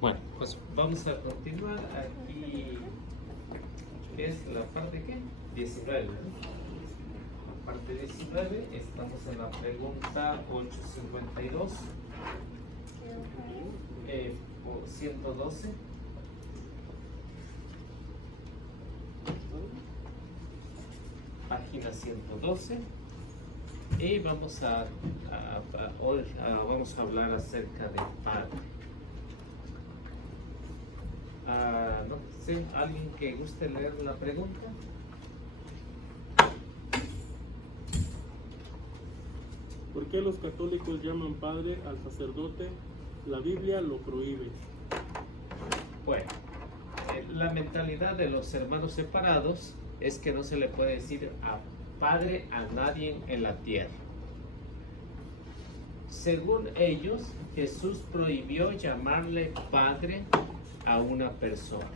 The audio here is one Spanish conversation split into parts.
Bueno, pues vamos a continuar aquí. ¿Qué es la parte qué? 19, ¿no? La parte 19, estamos en la pregunta 852 o 112. Página 112. Y vamos hoy vamos a hablar acerca del Padre. No sé, ¿alguien que guste leer la pregunta? ¿Por qué los católicos llaman padre al sacerdote? La Biblia lo prohíbe. Bueno, la mentalidad de los hermanos separados es que no se le puede decir a padre a nadie en la tierra. Según ellos, Jesús prohibió llamarle padre a una persona.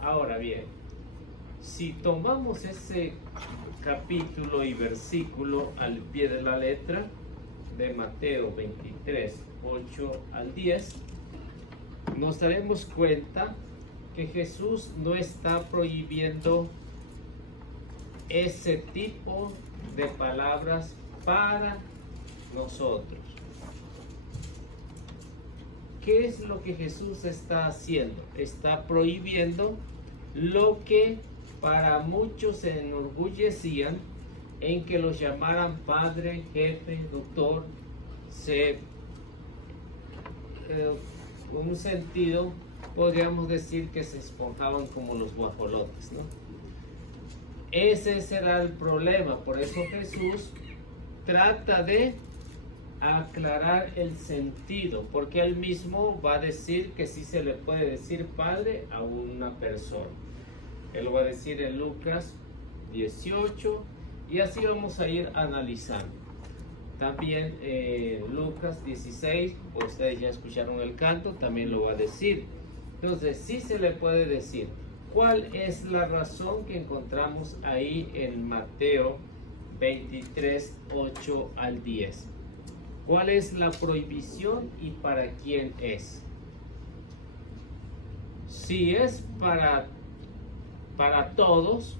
Ahora bien, si tomamos ese capítulo y versículo al pie de la letra de Mateo 23, 8 al 10, nos daremos cuenta que Jesús no está prohibiendo ese tipo de palabras para nosotros. ¿Qué es lo que Jesús está haciendo? Está prohibiendo lo que para muchos se enorgullecían en que los llamaran padre, jefe, doctor, en un sentido podríamos decir que se esponjaban como los guajolotes, ¿no? Ese será el problema, por eso Jesús trata de aclarar el sentido, porque él mismo va a decir que sí se le puede decir padre a una persona. Él lo va a decir en Lucas 18 y así vamos a ir analizando. También Lucas 16, ustedes ya escucharon el canto, también lo va a decir. Entonces sí se le puede decir. ¿Cuál es la razón que encontramos ahí en Mateo 23, 8 al 10? ¿Cuál es la prohibición y para quién es? Si es para todos,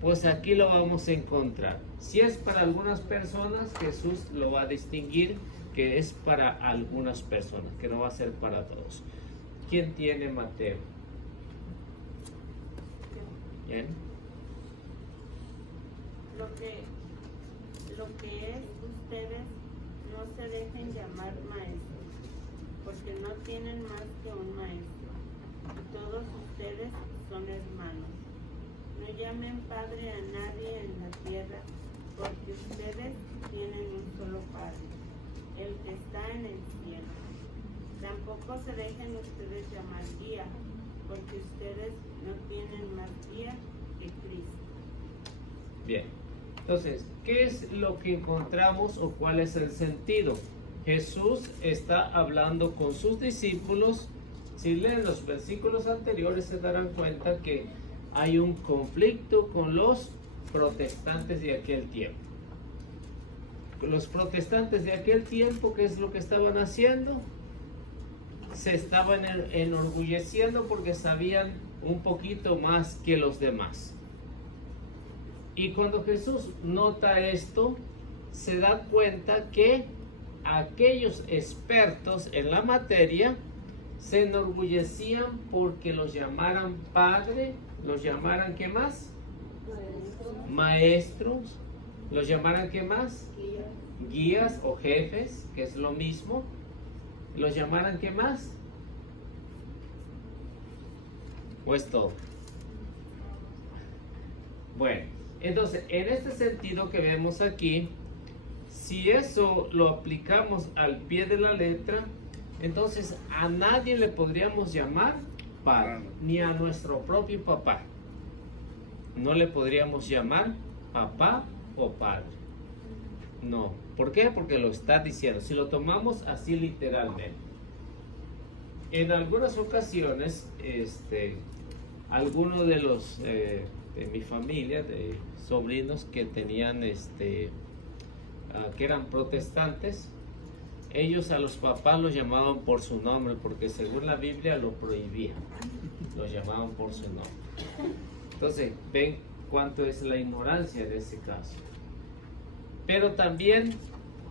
pues aquí lo vamos a encontrar. Si es para algunas personas, Jesús lo va a distinguir que es para algunas personas, que no va a ser para todos. ¿Quién tiene Mateo? ¿Bien? Lo que es ustedes, no se dejen llamar maestros, porque no tienen más que un maestro. Todos ustedes son hermanos. No llamen padre a nadie en la tierra, porque ustedes tienen un solo Padre, el que está en el cielo. Tampoco se dejen ustedes llamar guía, porque ustedes no tienen más guía que Cristo. Bien. Entonces, ¿qué es lo que encontramos o cuál es el sentido? Jesús está hablando con sus discípulos. Si leen los versículos anteriores se darán cuenta que hay un conflicto con los protestantes de aquel tiempo. Los protestantes de aquel tiempo, ¿qué es lo que estaban haciendo? Se estaban enorgulleciendo porque sabían un poquito más que los demás. Y cuando Jesús nota esto, se da cuenta que aquellos expertos en la materia se enorgullecían porque los llamaran padre, los llamaran ¿qué más? Maestros, los llamaran ¿qué más? Guías o jefes, que es lo mismo. Los llamaran ¿qué más? Pues todo. Bueno, entonces en este sentido que vemos aquí, si eso lo aplicamos al pie de la letra, entonces a nadie le podríamos llamar padre, ni a nuestro propio papá. No le podríamos llamar papá o padre. No. ¿Por qué? Porque lo está diciendo. Si lo tomamos así literalmente. En algunas ocasiones, algunos de los de mi familia, de sobrinos que tenían que eran protestantes, ellos a los papás los llamaban por su nombre, porque según la Biblia lo prohibían, los llamaban por su nombre. Entonces, ven cuánto es la ignorancia de ese caso. Pero también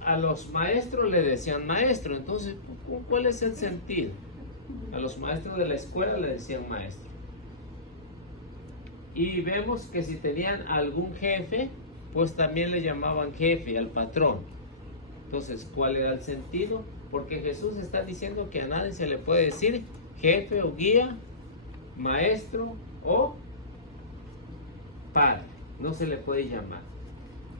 a los maestros le decían maestro. Entonces, ¿cuál es el sentido? A los maestros de la escuela le decían maestro. Y vemos que si tenían algún jefe, pues también le llamaban jefe al patrón. Entonces, ¿cuál era el sentido? Porque Jesús está diciendo que a nadie se le puede decir jefe o guía, maestro o padre. No se le puede llamar.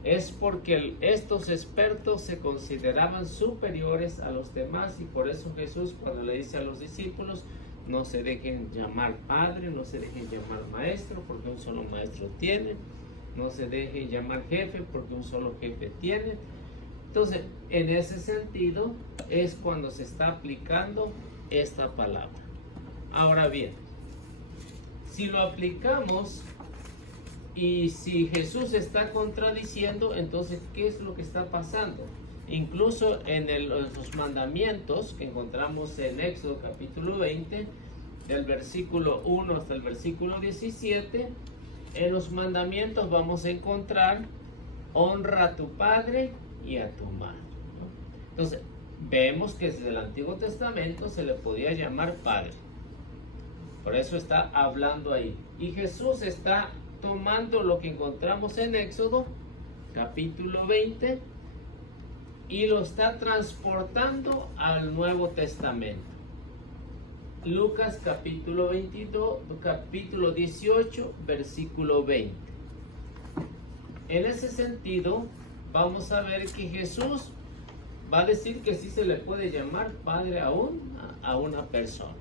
Es porque estos expertos se consideraban superiores a los demás, y por eso Jesús, cuando le dice a los discípulos, no se dejen llamar padre, no se dejen llamar maestro, porque un solo maestro tiene, no se dejen llamar jefe, porque un solo jefe tiene. Entonces, en ese sentido es cuando se está aplicando esta palabra. Ahora bien, si lo aplicamos y si Jesús está contradiciendo, entonces, ¿qué es lo que está pasando? Incluso en los mandamientos que encontramos en Éxodo capítulo 20, del versículo 1 hasta el versículo 17, en los mandamientos vamos a encontrar: honra a tu padre y a tu madre, ¿no? Entonces, vemos que desde el Antiguo Testamento se le podía llamar padre. Por eso está hablando ahí. Y Jesús está tomando lo que encontramos en Éxodo capítulo 20 y lo está transportando al Nuevo Testamento. Lucas capítulo 22, capítulo 18, versículo 20. En ese sentido, vamos a ver que Jesús va a decir que sí se le puede llamar padre aún a una persona.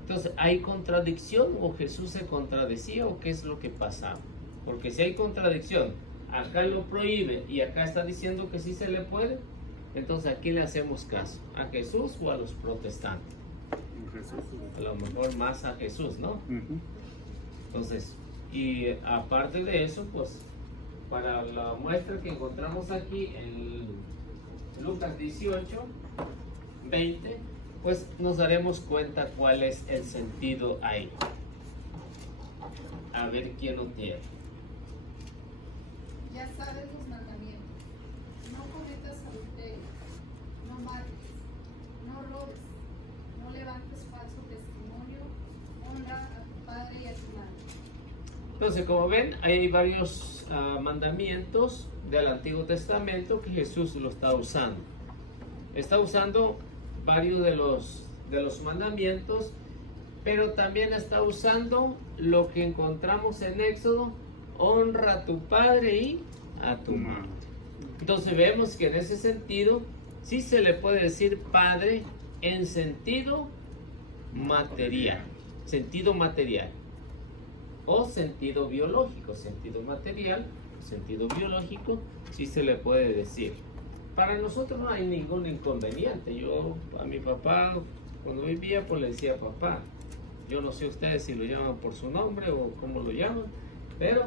Entonces, ¿hay contradicción o Jesús se contradecía o qué es lo que pasaba? Porque si hay contradicción, acá lo prohíbe y acá está diciendo que sí se le puede, entonces ¿a quién le hacemos caso? ¿A Jesús o a los protestantes? A lo mejor más a Jesús, ¿no? Entonces, y aparte de eso, pues, para la muestra que encontramos aquí en Lucas 18, 20, pues nos daremos cuenta cuál es el sentido ahí. A ver quién lo tiene. Ya sabes los mandamientos: no cometas adulterio, no mates, no robes, no levantes falso testimonio, honra a tu padre y a tu madre. Entonces, como ven, hay varios mandamientos del Antiguo Testamento que Jesús lo está usando. Está usando varios de los mandamientos, pero también está usando lo que encontramos en Éxodo: honra a tu padre y a tu madre. Entonces vemos que en ese sentido sí se le puede decir padre en sentido material, o sentido biológico. Sentido material, sentido biológico, sí se le puede decir. Para nosotros no hay ningún inconveniente. Yo a mi papá, cuando vivía, pues le decía papá. Yo no sé ustedes si lo llaman por su nombre o cómo lo llaman, pero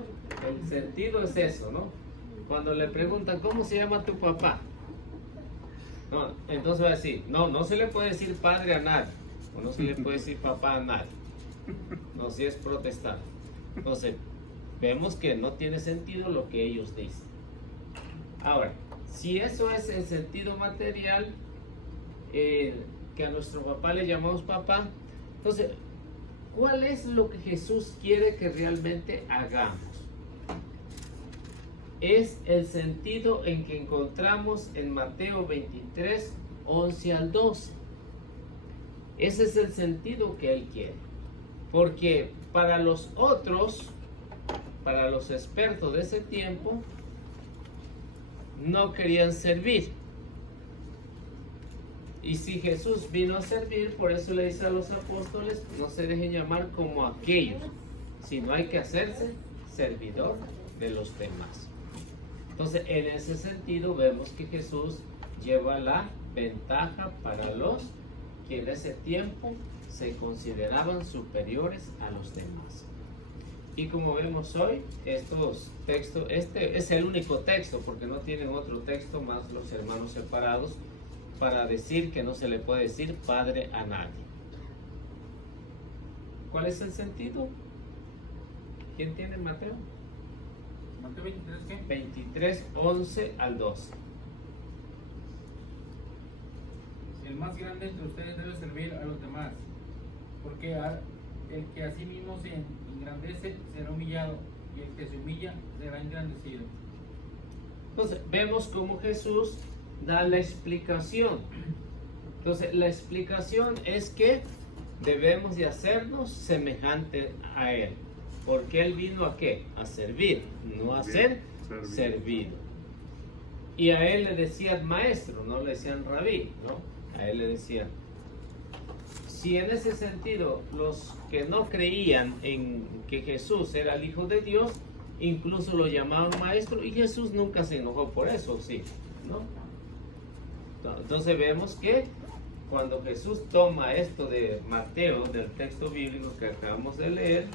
el sentido es eso, ¿no? Cuando le preguntan ¿cómo se llama tu papá? No, entonces va a decir, no se le puede decir padre a nadie, o no se le puede decir papá a nadie. No, si es protestante. Entonces, vemos que no tiene sentido lo que ellos dicen. Ahora, si eso es en sentido material, que a nuestro papá le llamamos papá, entonces, ¿cuál es lo que Jesús quiere que realmente hagamos? Es el sentido en que encontramos en Mateo 23, 11 al 12. Ese es el sentido que Él quiere. Porque para los otros, para los expertos de ese tiempo, no querían servir. Y si Jesús vino a servir, por eso le dice a los apóstoles, no se dejen llamar como aquellos, sino hay que hacerse servidor de los demás. Entonces, en ese sentido, vemos que Jesús lleva la ventaja para los que en ese tiempo se consideraban superiores a los demás. Y como vemos hoy, estos textos, este es el único texto, porque no tienen otro texto más los hermanos separados, para decir que no se le puede decir padre a nadie. ¿Cuál es el sentido? ¿Quién tiene Mateo? Mateo 23, ¿qué? 23, 11 al 12. El más grande entre ustedes debe servir a los demás, porque el que a sí mismo se engrandece será humillado, y el que se humilla será engrandecido. Entonces, vemos cómo Jesús da la explicación. Entonces, la explicación es que debemos de hacernos semejante a Él. Porque Él vino ¿a qué? A servir, no a ser servido. Y a Él le decían maestro, no le decían rabí, ¿no? A Él le decían. Si en ese sentido los que no creían en que Jesús era el Hijo de Dios, incluso lo llamaban maestro, y Jesús nunca se enojó por eso, sí, ¿no? Entonces vemos que cuando Jesús toma esto de Mateo, del texto bíblico que acabamos de leer,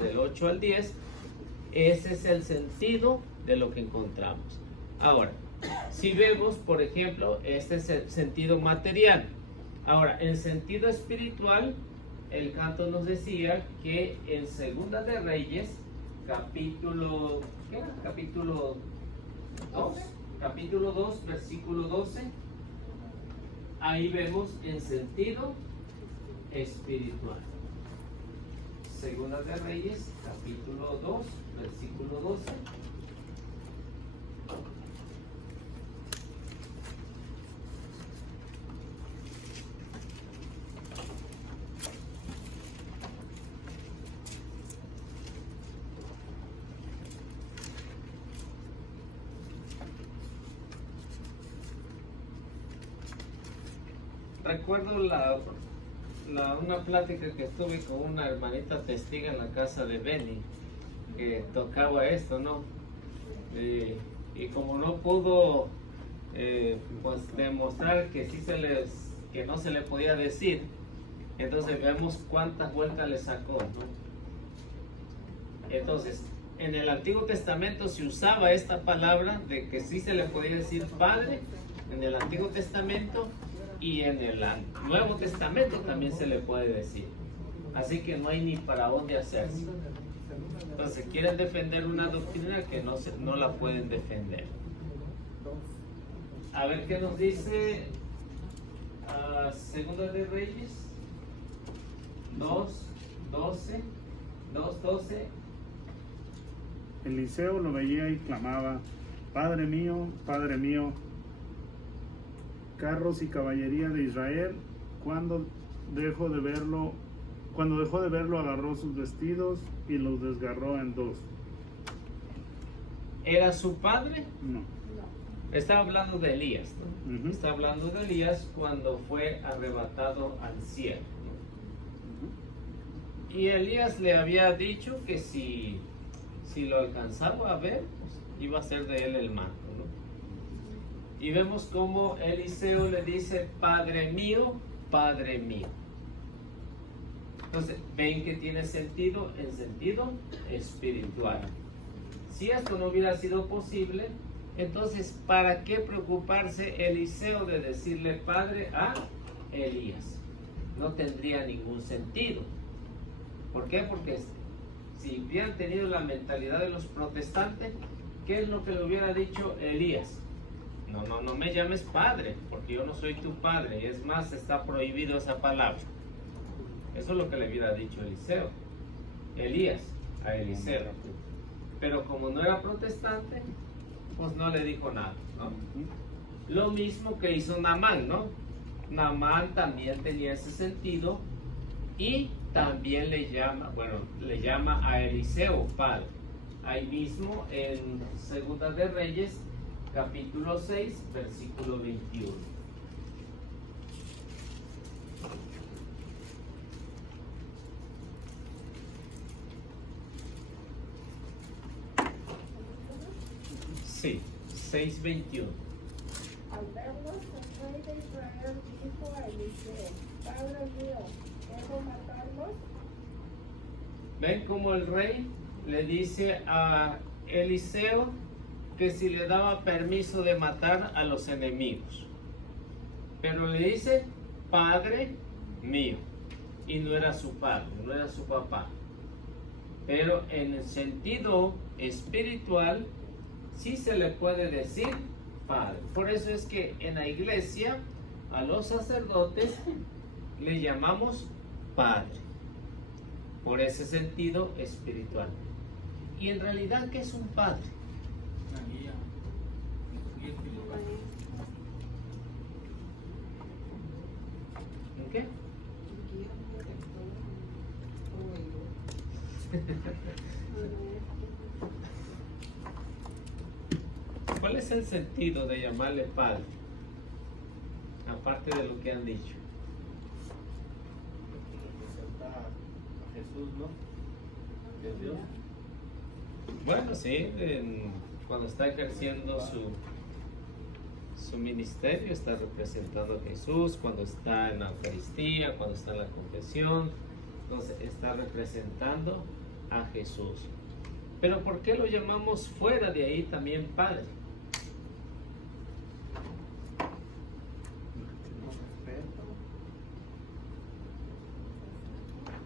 del 8 al 10, ese es el sentido de lo que encontramos. Ahora, si vemos, por ejemplo, este es el sentido material. Ahora, en sentido espiritual, el canto nos decía que en Segunda de Reyes, capítulo 2, versículo 12, ahí vemos en sentido espiritual. Segunda de Reyes, capítulo 2, versículo 12. Recuerdo una plática que tuve con una hermanita testiga en la casa de Benny, que tocaba esto, ¿no? Y como no pudo pues demostrar que que no se le podía decir, entonces vemos cuántas vueltas le sacó, ¿no? Entonces, en el Antiguo Testamento se usaba esta palabra de que sí se le podía decir padre, en el Antiguo Testamento, y en el Nuevo Testamento también se le puede decir. Así que no hay ni para dónde hacerse. Entonces quieren defender una doctrina que no la pueden defender. A ver qué nos dice Segunda de Reyes 2:12. Eliseo lo veía y clamaba: Padre mío, carros y caballería de Israel. Cuando dejó de verlo, agarró sus vestidos y los desgarró en dos. ¿Era su padre? No. Está hablando de Elías, ¿no? Uh-huh. Está hablando de Elías cuando fue arrebatado al cielo, ¿no? Y Elías le había dicho que si lo alcanzaba a ver, pues, iba a ser de él el manto, ¿no? Y vemos cómo Eliseo le dice: Padre mío, Padre mío. Entonces, ven que tiene sentido en sentido espiritual. Si esto no hubiera sido posible, entonces, ¿para qué preocuparse Eliseo de decirle padre a Elías? No tendría ningún sentido. ¿Por qué? Porque si hubieran tenido la mentalidad de los protestantes, ¿qué es lo que le hubiera dicho Elías? No me llames padre, porque yo no soy tu padre. Y es más, está prohibido esa palabra. Eso es lo que le hubiera dicho Elías a Eliseo. Pero como no era protestante, pues no le dijo nada, ¿no? Lo mismo que hizo Naamán, ¿no? Naamán también tenía ese sentido y también le llama a Eliseo padre. Ahí mismo en Segunda de Reyes, capítulo 6, versículo 21. Sí, 6:21. Al verlos, el rey de Israel dijo a Eliseo: Padre mío, ¿debo matarlos? ¿Ven cómo el rey le dice a Eliseo que si le daba permiso de matar a los enemigos? pero le dice Padre mío. Y no era su padre, no era su papá. Pero en el sentido espiritual sí se le puede decir padre. Por eso es que en la iglesia a los sacerdotes le llamamos padre, por ese sentido espiritual. Y en realidad, ¿qué es un padre? Una guía espiritual. ¿En qué? ¿Cuál es el sentido de llamarle padre? Aparte de lo que han dicho. Representa a Jesús, ¿no? Que es Dios. Bueno, sí, cuando está ejerciendo su ministerio, está representando a Jesús. Cuando está en la Eucaristía, cuando está en la confesión, entonces está representando a Jesús. Pero ¿por qué lo llamamos fuera de ahí también Padre?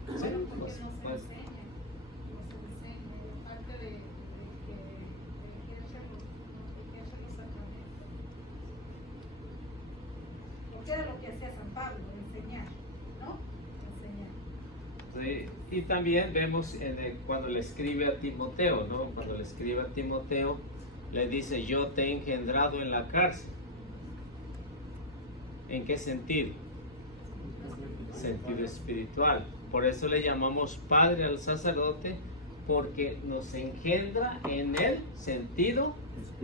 Sí, Porque pues, nos enseña, aparte de que quiere hacer los sacramentos. Porque era lo que hacía San Pablo, enseñar, ¿no? Enseñar. sí, y también vemos cuando le escribe a Timoteo, ¿no? Cuando le escribe a Timoteo, le dice, yo te he engendrado en la cárcel. ¿En qué sentido? Sentido espiritual. Por eso le llamamos padre al sacerdote, porque nos engendra en el sentido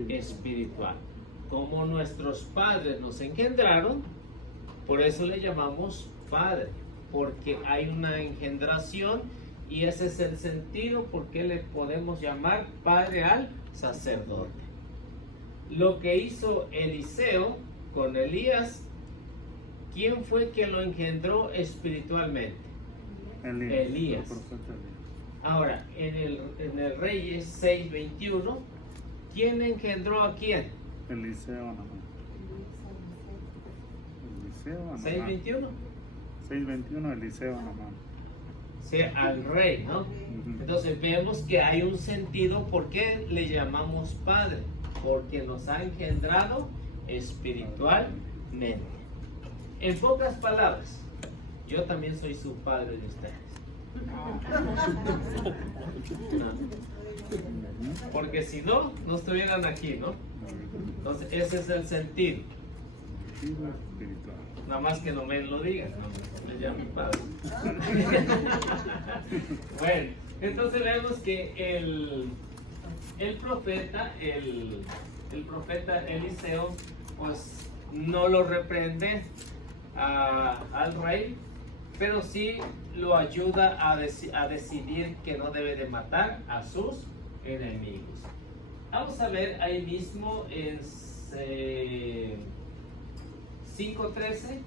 espiritual. Como nuestros padres nos engendraron, por eso le llamamos padre, porque hay una engendración y ese es el sentido por qué le podemos llamar padre al sacerdote. Lo que hizo Eliseo con Elías, ¿quién fue quien lo engendró espiritualmente? Elías. El profeta Elías. Ahora, en el Reyes 6:21, ¿quién engendró a quién? Eliseo Namán. Eliseo Namán. 6:21. 6:21 Eliseo Namán. Sí, al rey, ¿no? Entonces vemos que hay un sentido por qué le llamamos padre, porque nos ha engendrado espiritualmente. En pocas palabras, yo también soy su padre de ustedes. No. Porque si no, no estuvieran aquí, ¿no? Entonces ese es el sentido. Espiritual. Nada más que no me lo digan, no le llamen padre. Bueno, entonces vemos que el profeta Eliseo, pues no lo reprende al rey, pero sí lo ayuda a decidir que no debe de matar a sus enemigos. Vamos a ver ahí mismo en 5:13.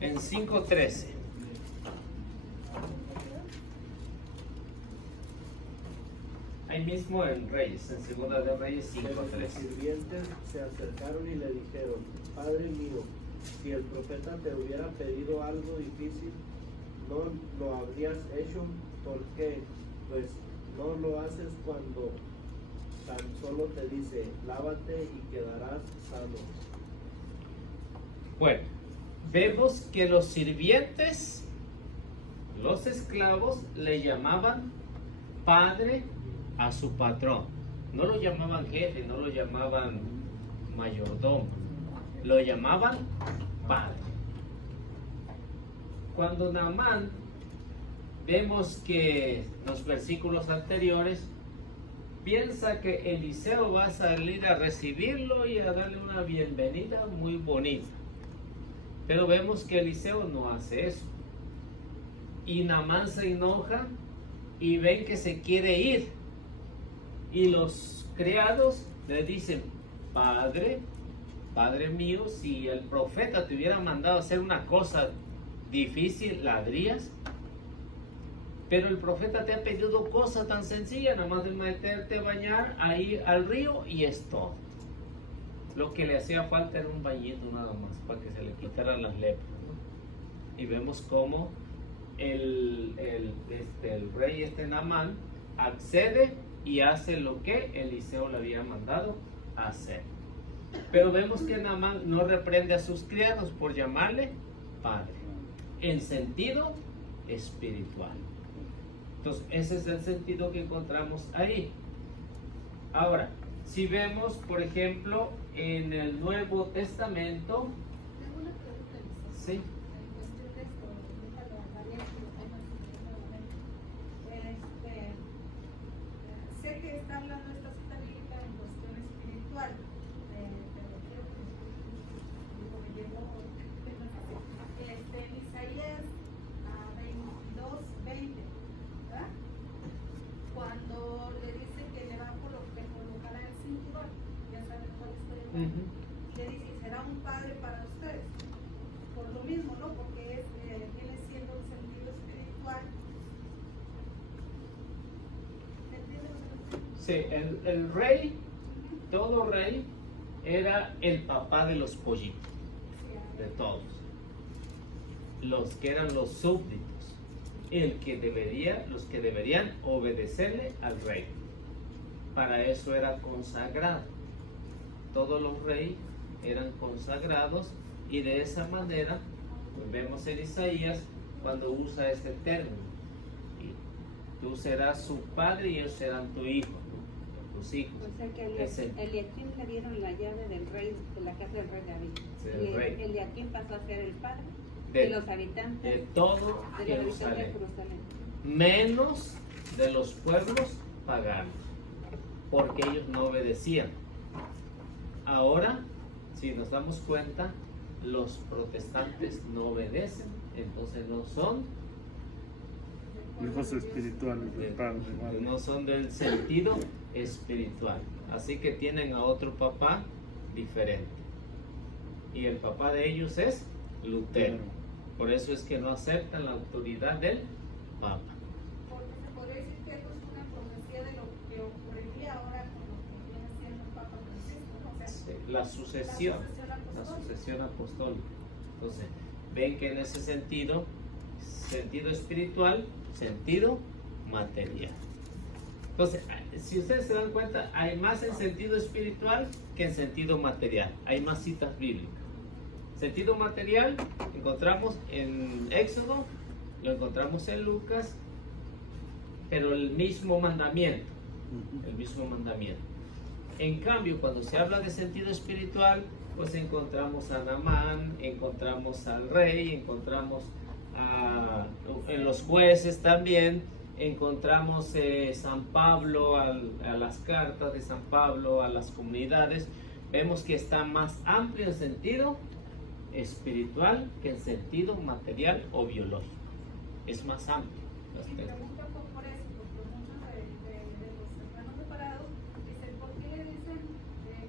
En 5:13. Ahí mismo en Reyes, en Segunda de Reyes Pero sus 5:13. sirvientes se acercaron y le dijeron, Padre mío, si el profeta te hubiera pedido algo difícil, ¿no lo habrías hecho? ¿Por qué? Pues no lo haces cuando tan solo te dice, lávate y quedarás sano. Bueno, vemos que los sirvientes, los esclavos, le llamaban padre a su patrón. No lo llamaban jefe, no lo llamaban mayordomo, lo llamaban padre. Cuando Naamán, vemos que los versículos anteriores, piensa que Eliseo va a salir a recibirlo y a darle una bienvenida muy bonita. Pero vemos que Eliseo no hace eso. Y Naamán se enoja y ven que se quiere ir. Y los criados le dicen, Padre mío, si el profeta te hubiera mandado hacer una cosa difícil, ¿la harías? Pero el profeta te ha pedido cosa tan sencilla, nada más de meterte a bañar ahí al río y es todo. Lo que le hacía falta era un bañito nada más para que se le quitaran las lepras, ¿no? Y vemos cómo el rey Naamán accede y hace lo que Eliseo le había mandado hacer. Pero vemos que Naamán no reprende a sus criados por llamarle padre, en sentido espiritual. Entonces, ese es el sentido que encontramos ahí. Ahora, si vemos, por ejemplo, en el Nuevo Testamento, Tengo una pregunta, Elisa. sí, En cuestión de esto, nunca lo había equivocado nuevamente. Sé que está hablando esta cita bíblica en cuestión espiritual, pero creo que me llegó en Isaías 22:20, ¿verdad? Cuando le dice que le va a colocar el cinturón, ya saben cuál estoy hablando. Le dice, será un padre para ustedes. Por lo mismo, ¿no? Porque viene siendo un sentido espiritual. ¿Me entiendes lo que estoy diciendo? sí, el rey, todo rey, era el papá de los pollitos, de todos. Los que eran los súbditos, los que deberían obedecerle al rey. Para eso era consagrado. Todos los reyes eran consagrados y de esa manera pues vemos en Isaías cuando usa este término. Y tú serás su padre y ellos serán tu hijo, ¿no? Tus hijos. O sea que Ese- Eliaquim le dieron la llave del rey, de la casa del rey David. Sí, del Y rey. Eliaquim pasó a ser el padre de, de los habitantes de todo de los habitantes de Jerusalén, Jerusalén. menos de los pueblos paganos, porque ellos no obedecían. Ahora, si nos damos cuenta, los protestantes no obedecen, entonces no son, Hijos espirituales del Padre. Madre. no son del sentido espiritual. Así que tienen a otro papá diferente. Y el papá de ellos es Lutero. Por eso es que no aceptan la autoridad del Papa. Porque se podría decir que esto es una profecía de lo que ocurriría ahora con lo que viene siendo el Papa Francisco, ¿no? O sea, La sucesión, apostólica. la sucesión apostólica. Entonces, ven que en ese sentido espiritual, sentido material. Entonces, si ustedes se dan cuenta, hay más en sentido espiritual que en sentido material. Hay más citas bíblicas. Sentido material encontramos en Éxodo, lo encontramos en Lucas, pero el mismo mandamiento, el mismo mandamiento. En cambio, cuando se habla de sentido espiritual, pues encontramos a Naamán, encontramos al rey, encontramos en los jueces también, encontramos San Pablo, a las cartas de San Pablo, a las comunidades. Vemos que está más amplio en sentido espiritual que en sentido material o biológico. Es más amplio. Y pregunto por eso, porque muchos de los hermanos separados dicen, ¿por qué le dicen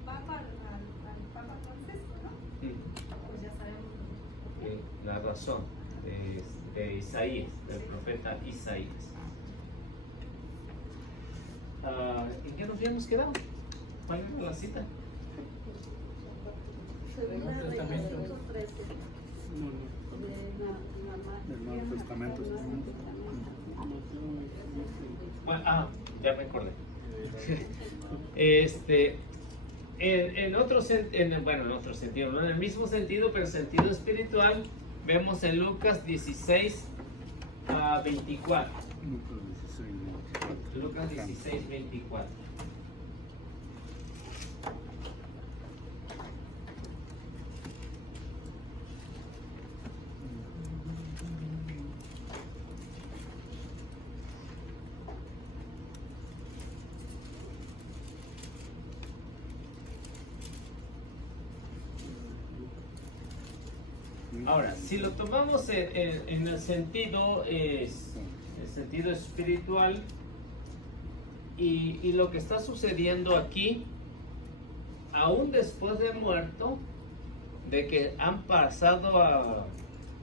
Papa al Papa Francisco, no? Pues ya sabemos. La razón de Isaías, del profeta Isaías. ¿En qué nos habíamos quedado? ¿Cuál era la cita? Segunda Nuevo Reyes Testamento. 5:13. Del Nuevo Testamento. Bueno, ya me acordé. En otro sentido, no en el mismo sentido, pero en sentido espiritual, vemos en Lucas 16:24. Lucas 16:24. Ahora, si lo tomamos en el sentido espiritual y lo que está sucediendo aquí, aún después de muerto, de que han pasado a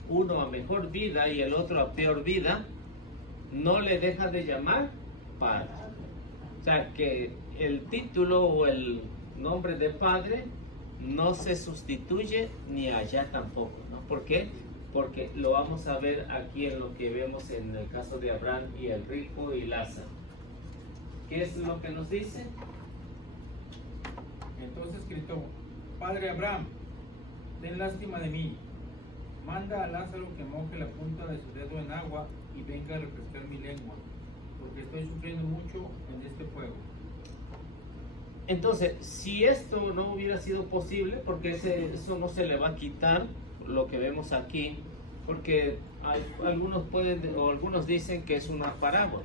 uno a mejor vida y el otro a peor vida, no le deja de llamar padre. O sea, que el título o el nombre de padre no se sustituye ni allá tampoco, ¿no? ¿Por qué? Porque lo vamos a ver aquí en lo que vemos en el caso de Abraham y el rico y Lázaro. ¿Qué es lo que nos dice? Entonces gritó: Padre Abraham, ten lástima de mí. Manda a Lázaro que moje la punta de su dedo en agua y venga a refrescar mi lengua, porque estoy sufriendo mucho en este fuego. Entonces, si esto no hubiera sido posible, porque eso no se le va a quitar, lo que vemos aquí, porque algunos dicen que es una parábola.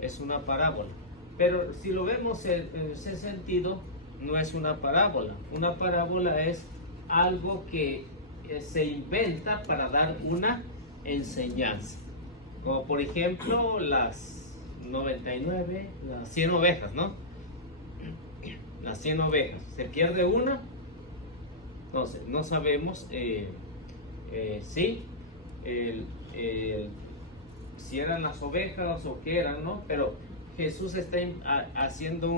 Es una parábola. Pero si lo vemos en ese sentido, no es una parábola. Una parábola es algo que se inventa para dar una enseñanza. Como por ejemplo las 99, las 100 ovejas, ¿no? Las 100 ovejas. Se pierde una, entonces no sabemos si eran las ovejas o qué eran, ¿no? Pero Jesús está haciendo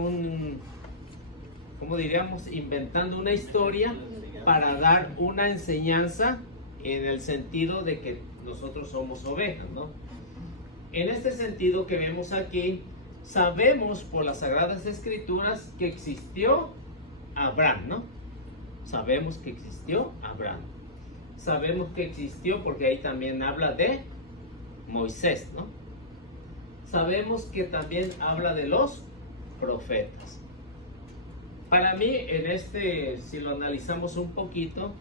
¿cómo diríamos? Inventando una historia para dar una enseñanza en el sentido de que nosotros somos ovejas, ¿no? En este sentido que vemos aquí, sabemos por las Sagradas Escrituras que existió Abraham, ¿no? Sabemos que existió Abraham. Sabemos que existió porque ahí también habla de Moisés, ¿no? Sabemos que también habla de los profetas. Para mí, si lo analizamos un poquito,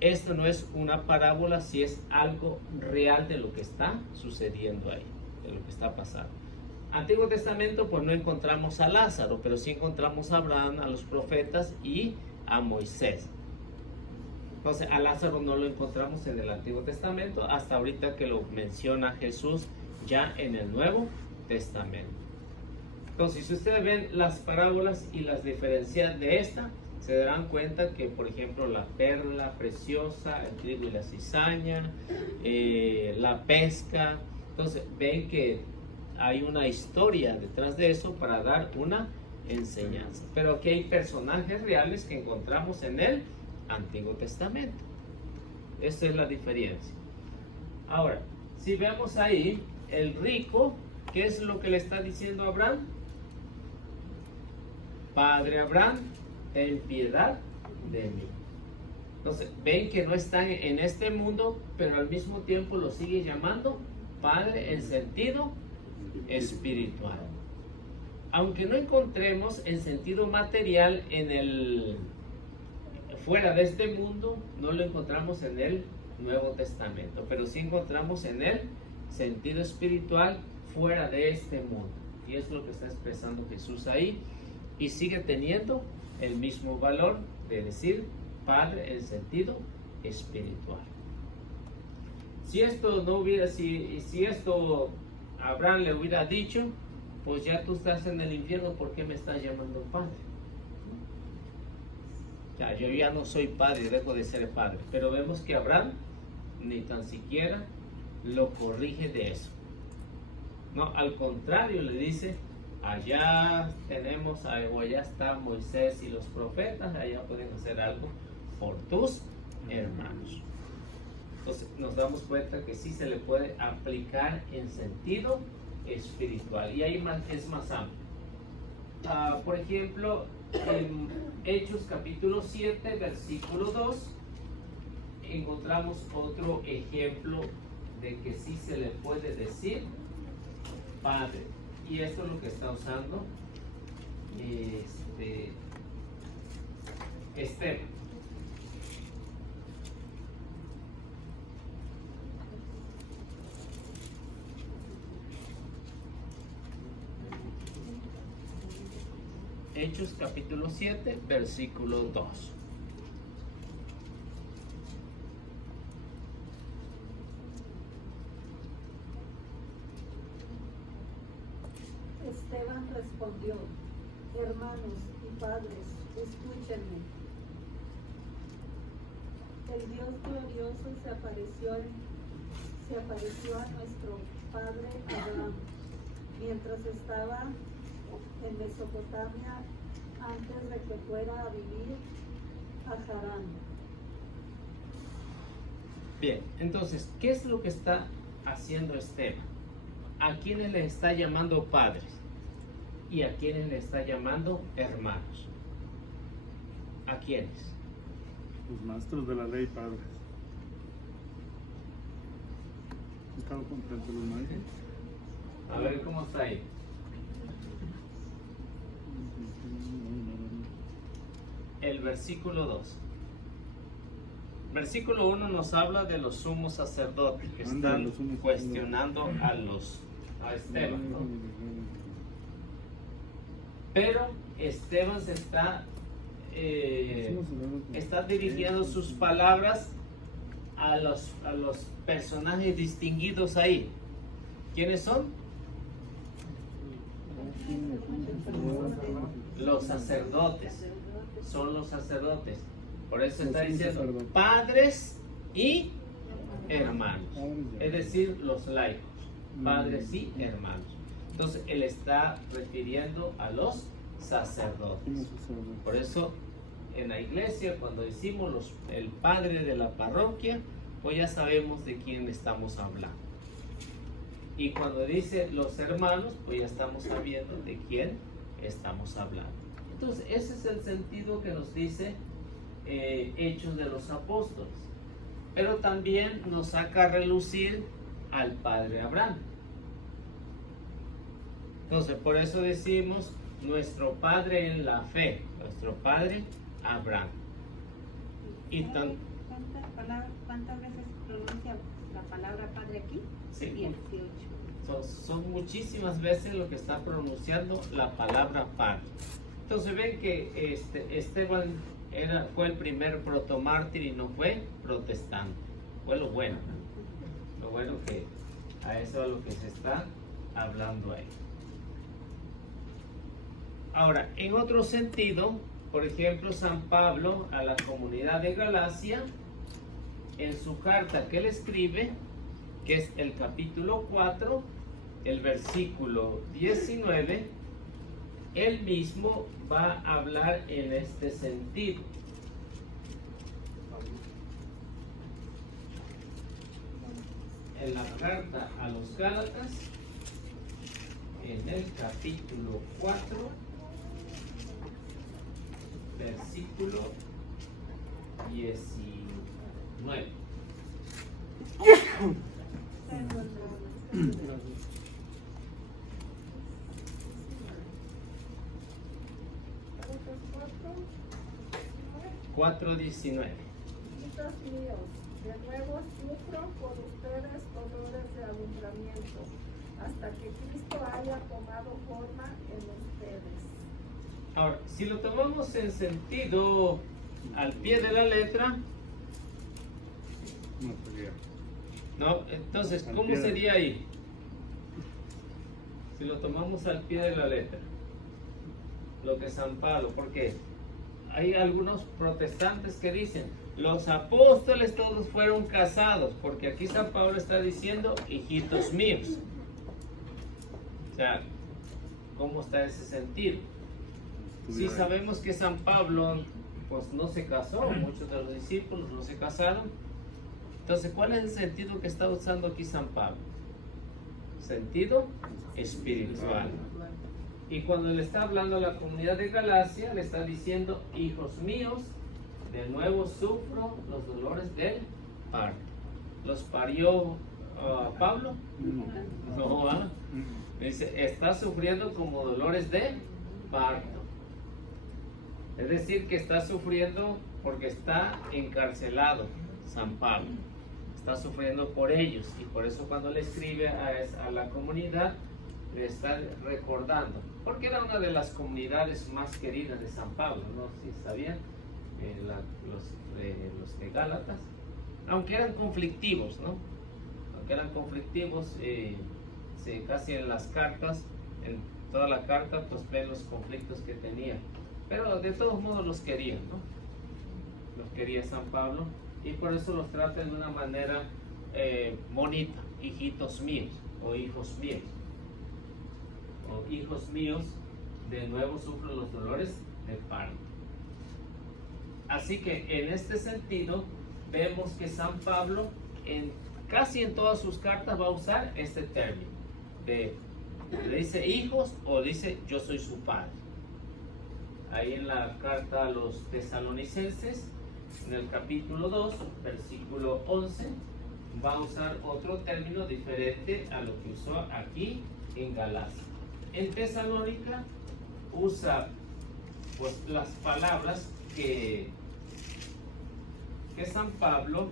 esto no es una parábola, si es algo real de lo que está sucediendo ahí, de lo que está pasando. Antiguo Testamento, pues no encontramos a Lázaro, pero sí encontramos a Abraham, a los profetas y a Moisés. Entonces, a Lázaro no lo encontramos en el Antiguo Testamento, hasta ahorita que lo menciona Jesús ya en el Nuevo Testamento. Entonces, si ustedes ven las parábolas y las diferencias de esta, se darán cuenta que, por ejemplo, la perla preciosa, el trigo y la cizaña, la pesca, entonces ven que hay una historia detrás de eso para dar una enseñanza. Pero aquí hay personajes reales que encontramos en el Antiguo Testamento. Esa es la diferencia. Ahora, si vemos ahí, el rico, ¿qué es lo que le está diciendo a Abraham? Padre Abraham, ten piedad de mí. Entonces, ven que no está en este mundo, pero al mismo tiempo lo sigue llamando Padre en sentido espiritual. Aunque no encontremos en sentido material fuera de este mundo, no lo encontramos en el Nuevo Testamento, pero sí encontramos en el sentido espiritual fuera de este mundo. Y es lo que está expresando Jesús ahí. Y sigue teniendo el mismo valor de decir Padre en sentido espiritual. Si esto no hubiera, si esto Abraham le hubiera dicho, pues ya tú estás en el infierno, ¿por qué me estás llamando Padre? Ya, yo ya no soy padre, dejo de ser padre. Pero vemos que Abraham ni tan siquiera lo corrige de eso. No, al contrario, le dice: allá tenemos, o allá está Moisés y los profetas, allá pueden hacer algo por tus hermanos. Entonces nos damos cuenta que sí se le puede aplicar en sentido espiritual, y ahí es más amplio. Por ejemplo, en Hechos capítulo 7, versículo 2, encontramos otro ejemplo de que sí se le puede decir Padre. Y esto es lo que está usando Esteban. Hechos capítulo 7, versículo 2. Esteban respondió: hermanos y padres, escúchenme. El Dios glorioso se se apareció a nuestro padre Abraham mientras estaba en Mesopotamia antes de que fuera a vivir a Harán. Bien, entonces, ¿qué es lo que está haciendo Esteban? ¿A quiénes le está llamando padres? ¿Y a quiénes le está llamando hermanos? ¿A quiénes? Los maestros de la ley, padres. ¿Están contentos los maestros? A ver cómo está ahí. El versículo 2. Versículo 1 nos habla de los sumos sacerdotes que están Los sumos cuestionando a Esteban, ¿no? Pero Esteban se está dirigiendo sus palabras a los personajes distinguidos ahí. ¿Quiénes son? Los sacerdotes. Son los sacerdotes. Por eso está diciendo padres y hermanos. Es decir, los laicos. Padres y hermanos. Entonces, él está refiriendo a los sacerdotes. Por eso, en la iglesia, cuando decimos el padre de la parroquia, pues ya sabemos de quién estamos hablando. Y cuando dice los hermanos, pues ya estamos sabiendo de quién estamos hablando. Entonces, ese es el sentido que nos dice Hechos de los Apóstoles. Pero también nos saca a relucir al padre Abraham. Entonces, por eso decimos nuestro padre en la fe, nuestro padre Abraham. Y ¿Cuántas veces pronuncia la palabra padre aquí? Sí. 18. Son muchísimas veces lo que está pronunciando la palabra padre. Entonces ven que Esteban fue el primer protomártir y no fue protestante. Fue lo bueno. Lo bueno que a eso es lo que se está hablando ahí. Ahora, en otro sentido, por ejemplo, San Pablo a la comunidad de Galacia, en su carta que él escribe, que es el capítulo 4, el versículo 19, él mismo va a hablar en este sentido. En la carta a los Gálatas, en el capítulo 4, versículo 19. Gálatas 4:19. 4:19. Hijitos míos, de nuevo sufro por ustedes dolores de alumbramiento, hasta que Cristo haya tomado forma en ustedes. Ahora, si lo tomamos en sentido al pie de la letra, No sería. ¿no? Entonces, Al ¿cómo pie de- sería ahí? Si lo tomamos al pie de la letra, lo que San Pablo, porque hay algunos protestantes que dicen, los apóstoles todos fueron casados, porque aquí San Pablo está diciendo, hijitos míos. O sea, ¿cómo está ese sentido? Si sabemos que San Pablo pues no se casó, muchos de los discípulos no se casaron. Entonces, ¿cuál es el sentido que está usando aquí San Pablo? Sentido espiritual. Y cuando le está hablando a la comunidad de Galacia, le está diciendo, hijos míos, de nuevo sufro los dolores del parto. ¿Los parió Pablo? No, ¿ah? Dice, está sufriendo como dolores de parto. Es decir, que está sufriendo porque está encarcelado San Pablo. Está sufriendo por ellos y por eso cuando le escribe a la comunidad le está recordando, porque era una de las comunidades más queridas de San Pablo, ¿no? Si sabían, los de Gálatas, aunque eran conflictivos, ¿no? Aunque eran conflictivos, casi en las cartas, en toda la carta, pues ven los conflictos que tenían, pero de todos modos los querían, ¿no? Los quería San Pablo y por eso los trata de una manera bonita. hijitos míos o hijos míos. O hijos míos, de nuevo sufro los dolores de parto. Así que en este sentido vemos que San Pablo casi en todas sus cartas va a usar este término. Le dice hijos o dice yo soy su padre. Ahí en la carta a los tesalonicenses, en el capítulo 2, versículo 11, va a usar otro término diferente a lo que usó aquí en Galacia. En Tesalónica usa pues las palabras que San Pablo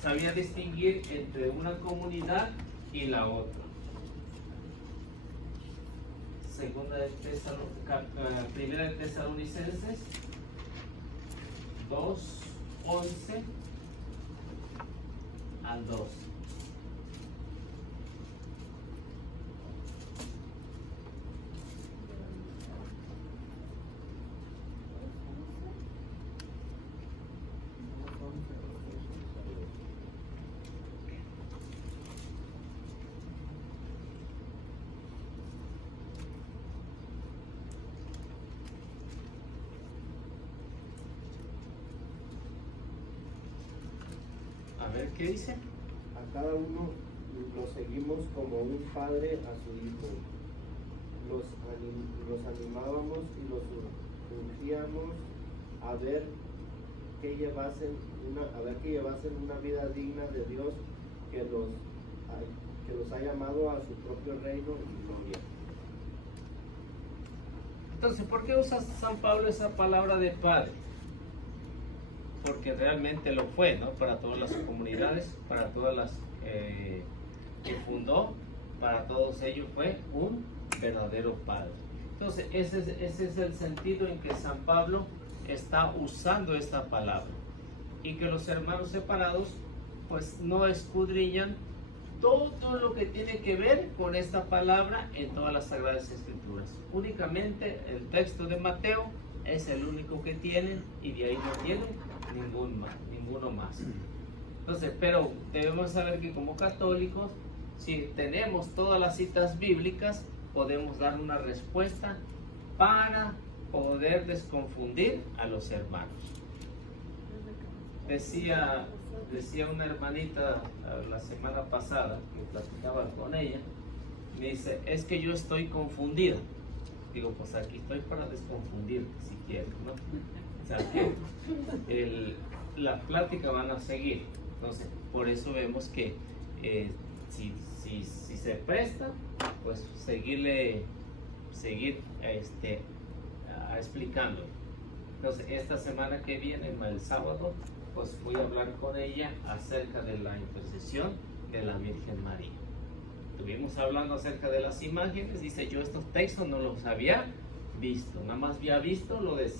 sabía distinguir entre una comunidad y la otra. Primera de Tesalonicenses 2:11 al 2. A ver qué dice. A cada uno lo seguimos como un padre a su hijo. Los animábamos y los urgíamos a ver que llevasen una vida digna de Dios que los ha llamado a su propio reino y gloria. Entonces, ¿por qué usa San Pablo esa palabra de padre? Porque realmente lo fue, ¿no? Para todas las comunidades, para todas las que fundó, para todos ellos fue un verdadero padre. Entonces, ese es el sentido en que San Pablo está usando esta palabra. Y que los hermanos separados, pues no escudriñan todo lo que tiene que ver con esta palabra en todas las Sagradas Escrituras. Únicamente el texto de Mateo es el único que tienen y de ahí no tienen ninguno más. Entonces, pero debemos saber que como católicos, si tenemos todas las citas bíblicas, podemos dar una respuesta para poder desconfundir a los hermanos. Decía una hermanita la semana pasada, que platicaba con ella, me dice, es que yo estoy confundida. Digo, pues aquí estoy para desconfundirte si quieres, ¿no? O sea, que la plática van a seguir. Entonces, por eso vemos que si se presta, pues seguir explicándole. Entonces, esta semana que viene, el sábado, pues voy a hablar con ella acerca de la intercesión de la Virgen María. Estuvimos hablando acerca de las imágenes. Dice, yo estos textos no los había visto, nada más había visto lo de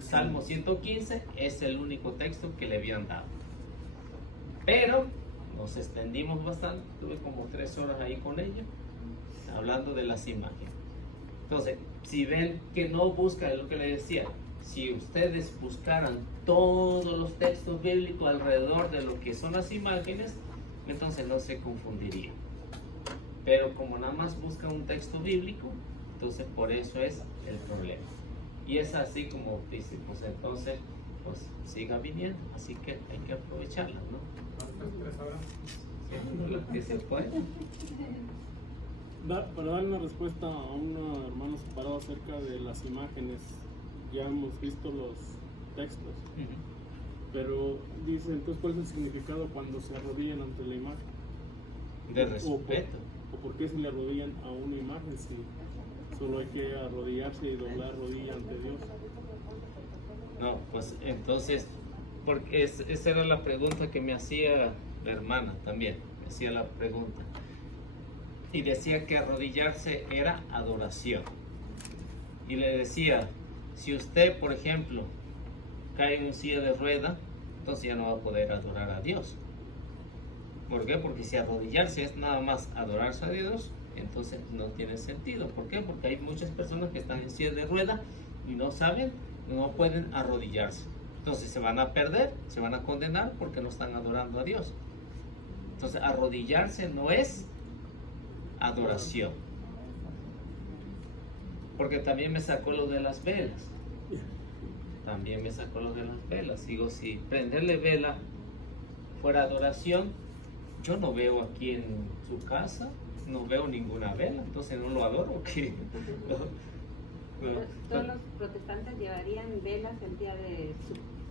Salmo 115, es el único texto que le habían dado. Pero nos extendimos bastante, tuve como 3 horas ahí con ella, hablando de las imágenes. Entonces, si ven que no buscan, es lo que le decía, si ustedes buscaran todos los textos bíblicos alrededor de lo que son las imágenes, entonces no se confundiría. Pero como nada más buscan un texto bíblico, entonces por eso es el problema. Y es así como dice, pues entonces, pues siga viniendo, así que hay que aprovecharla, ¿no? Sí, lo que se puede. Para dar una respuesta a un hermano separado acerca de las imágenes, ya hemos visto los textos, pero dice, entonces, ¿cuál es el significado cuando se arrodillan ante la imagen? De respeto. ¿O por qué se le arrodillan a una imagen si solo hay que arrodillarse y doblar rodilla ante Dios? No, pues entonces, porque esa era la pregunta que me hacía la hermana también, me hacía la pregunta. Y decía que arrodillarse era adoración. Y le decía, si usted, por ejemplo, cae en un silla de rueda, entonces ya no va a poder adorar a Dios. ¿Por qué? Porque si arrodillarse es nada más adorarse a Dios, entonces no tiene sentido. ¿Por qué? Porque hay muchas personas que están en silla de rueda y no saben, no pueden arrodillarse. Entonces se van a perder, se van a condenar porque no están adorando a Dios. Entonces, arrodillarse no es adoración. Porque también me sacó lo de las velas. También me sacó lo de las velas. Digo, si prenderle vela fuera adoración, yo no veo aquí en su casa, no veo ninguna vela, entonces no lo adoro. ¿Qué? Todos los protestantes llevarían velas el día de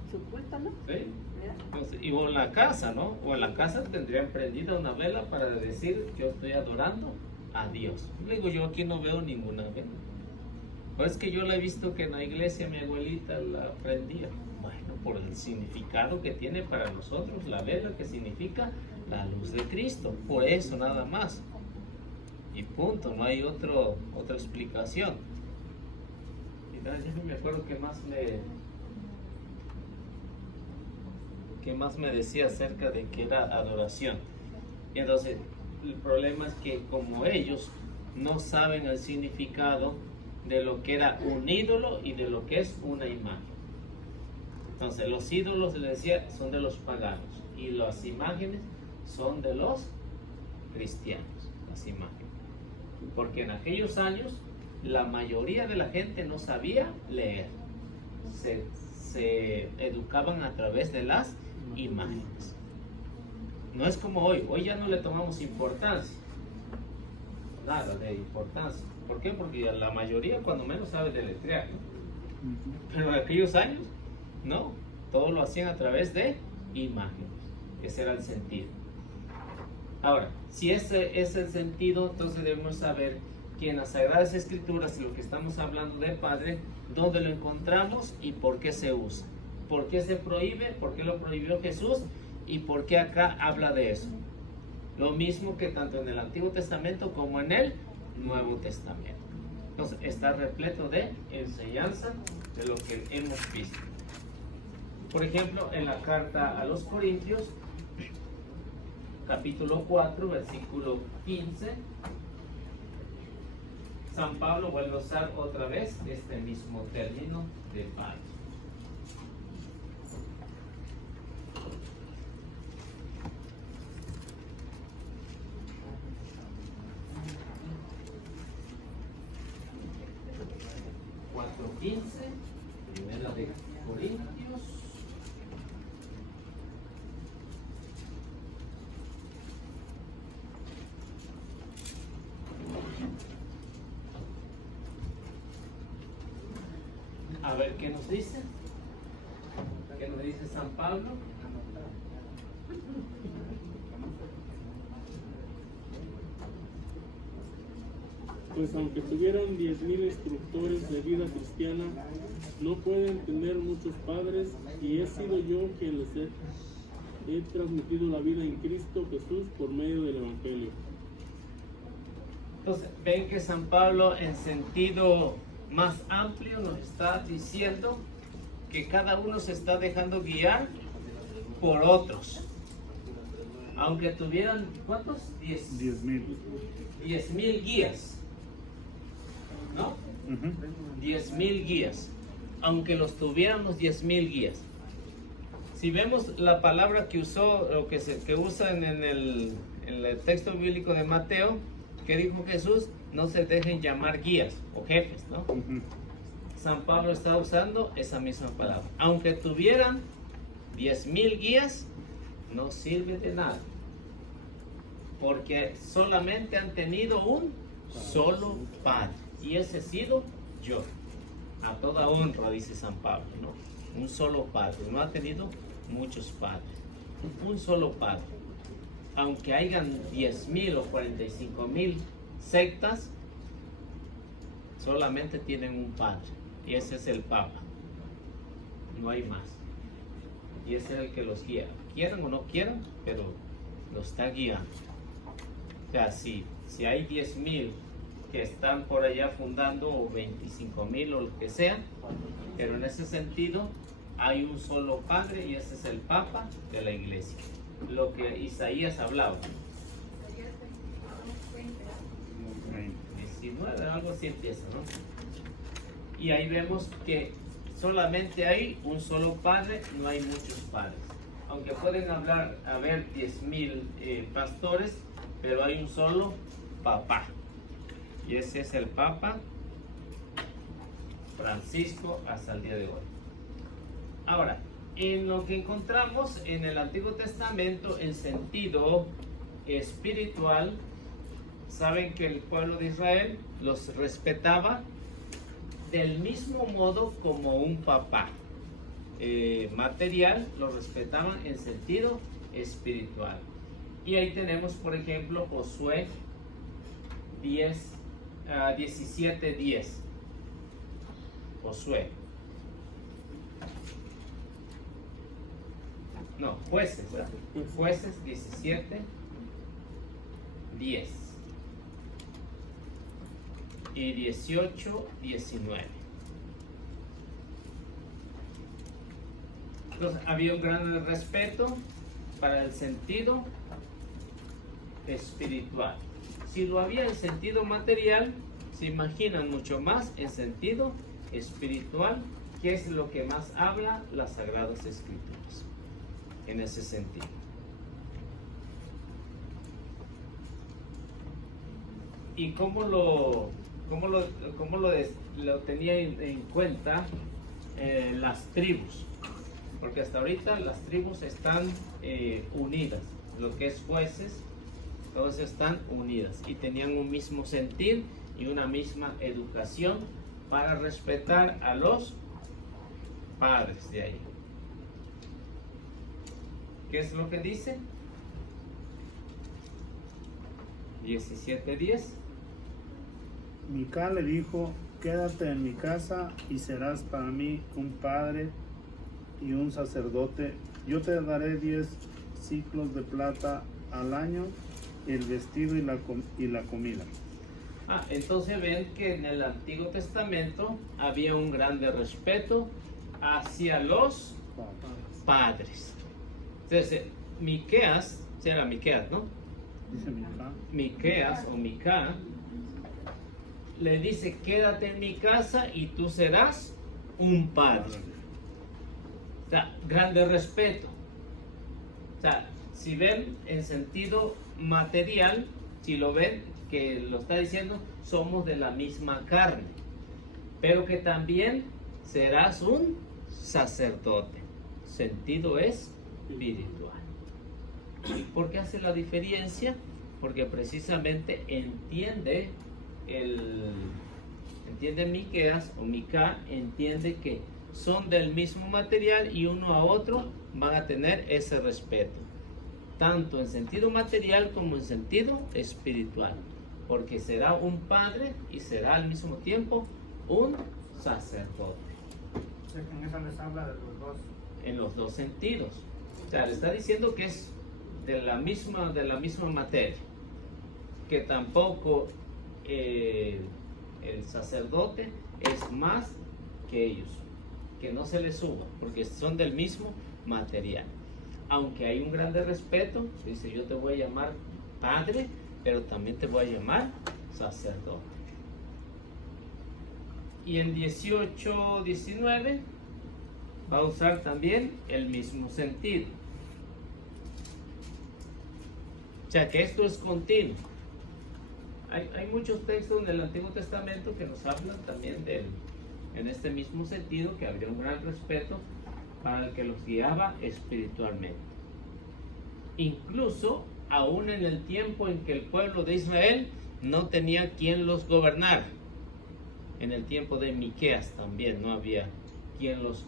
su culto, ¿no? Sí. ¿Verdad? Entonces, y o en la casa, ¿no? O en la casa tendrían prendida una vela para decir, yo estoy adorando a Dios. Le digo, yo aquí no veo ninguna vela. Pues es que yo la he visto que en la iglesia mi abuelita la prendía. Bueno, por el significado que tiene para nosotros la vela, que significa la luz de Cristo. Por eso nada más. Y punto, no hay otra explicación. Y ya no me acuerdo qué más me decía acerca de que era adoración. Y entonces el problema es que como ellos no saben el significado de lo que era un ídolo y de lo que es una imagen. Entonces los ídolos, les decía, son de los paganos y las imágenes son de los cristianos, las imágenes. Porque en aquellos años la mayoría de la gente no sabía leer. Se educaban a través de las imágenes. No es como hoy ya no le tomamos importancia. Nada de importancia. ¿Por qué? Porque la mayoría cuando menos sabe deletrear, ¿no? Pero en aquellos años, no. Todo lo hacían a través de imágenes. Ese era el sentido. Ahora, si ese es el sentido, entonces debemos saber que en las Sagradas Escrituras, lo que estamos hablando de Padre, dónde lo encontramos y por qué se usa. ¿Por qué se prohíbe? ¿Por qué lo prohibió Jesús? ¿Y por qué acá habla de eso? Lo mismo que tanto en el Antiguo Testamento como en el Nuevo Testamento. Entonces está repleto de enseñanza de lo que hemos visto. Por ejemplo, en la carta a los Corintios, capítulo 4, versículo 15, San Pablo vuelve a usar otra vez este mismo término de Padre. Primera de Corintios. A ver qué nos dice. ¿Qué nos dice San Pablo? Pues aunque tuvieran 10,000 instructores de vida cristiana, no pueden tener muchos padres, y he sido yo quien les he transmitido la vida en Cristo Jesús por medio del Evangelio. Entonces, ven que San Pablo en sentido más amplio nos está diciendo que cada uno se está dejando guiar por otros. Aunque tuvieran, ¿cuántos? 10,000. 10,000 guías. ¿No? 10,000 guías. Aunque los tuviéramos 10,000 guías. Si vemos la palabra que usó, o que usa en el texto bíblico de Mateo, que dijo Jesús, no se dejen llamar guías o jefes, ¿no? San Pablo está usando esa misma palabra. Aunque tuvieran 10,000 guías, no sirve de nada. Porque solamente han tenido un solo Padre. Y ese he sido yo. A toda honra, dice San Pablo, ¿no? Un solo Padre. No ha tenido muchos padres. Un solo Padre. Aunque hayan 10,000 o 45,000 sectas, solamente tienen un Padre. Y ese es el Papa. No hay más. Y ese es el que los guía. Quieran o no quieran, pero los está guiando. O sea, si hay 10,000 que están por allá fundando, o 25,000 o lo que sea, pero en ese sentido hay un solo Padre y ese es el Papa de la Iglesia. Lo que Isaías hablaba. 19, algo así empieza, ¿no? Y ahí vemos que solamente hay un solo Padre, no hay muchos padres. aunque pueden haber 10,000 pastores, pero hay un solo papá. Y ese es el Papa Francisco hasta el día de hoy. Ahora, en lo que encontramos en el Antiguo Testamento en sentido espiritual, saben que el pueblo de Israel los respetaba del mismo modo como un papá material, los respetaban en sentido espiritual. Y ahí tenemos, por ejemplo, Josué 17:10. Josué. No, Jueces, ¿verdad? Jueces 17:10 y 18:19. Entonces había un gran respeto para el sentido espiritual. Si lo había en sentido material, se imaginan mucho más en sentido espiritual, que es lo que más habla las Sagradas Escrituras en ese sentido. ¿Y cómo lo tenía en cuenta las tribus? Porque hasta ahorita las tribus están unidas, lo que es Jueces, todas están unidas y tenían un mismo sentir y una misma educación para respetar a los padres de ahí. ¿Qué es lo que dice? 17:10. Mica le dijo: quédate en mi casa y serás para mí un padre y un sacerdote. Yo te daré 10 ciclos de plata al año, el vestido y la comida. Entonces ven que en el Antiguo Testamento había un grande respeto hacia los padres. Entonces, Miqueas, será Miqueas, ¿no? Dice Mica. Miqueas o Mica le dice: quédate en mi casa y tú serás un padre. O sea, grande respeto. O sea, si ven en sentido material, si lo ven, que lo está diciendo, somos de la misma carne, pero que también serás un sacerdote. Sentido espiritual. ¿Y por qué hace la diferencia? Porque precisamente entiende Miqueas o Mica, entiende que son del mismo material y uno a otro van a tener ese respeto, tanto en sentido material como en sentido espiritual, porque será un padre y será al mismo tiempo un sacerdote. En eso les habla de los dos. En los dos sentidos. O sea, le está diciendo que es de la misma materia, que tampoco el sacerdote es más que ellos, que no se les suba, porque son del mismo material. Aunque hay un grande respeto, dice: yo te voy a llamar padre, pero también te voy a llamar sacerdote. Y en 18:19 va a usar también el mismo sentido. O sea que esto es continuo. Hay muchos textos en el Antiguo Testamento que nos hablan también en este mismo sentido, que había un gran respeto para el que los guiaba espiritualmente. Incluso aún en el tiempo en que el pueblo de Israel no tenía quien los gobernara. En el tiempo de Miqueas también no había quien los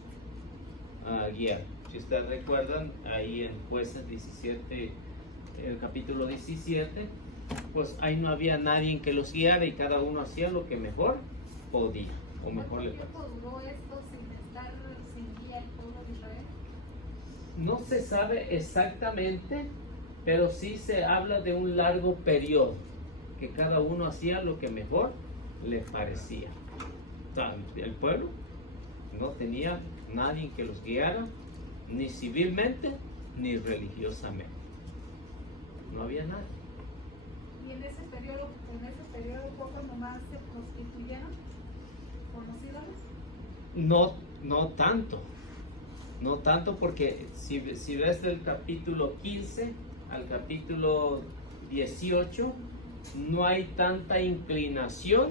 guiara. Si ustedes recuerdan, ahí en Jueces 17, el capítulo 17, pues ahí no había nadie que los guiara y cada uno hacía lo que mejor podía o mejor le parecía. ¿Cuánto tiempo duró esto sin guía el pueblo de Israel? No se sabe exactamente, pero sí se habla de un largo periodo, que cada uno hacía lo que mejor le parecía. O sea, el pueblo no tenía nadie que los guiara, ni civilmente ni religiosamente. No había nadie. Y en ese periodo fue cuando más se prostituyeron con los ídolos. No tanto. No tanto porque si ves del capítulo 15 al capítulo 18, no hay tanta inclinación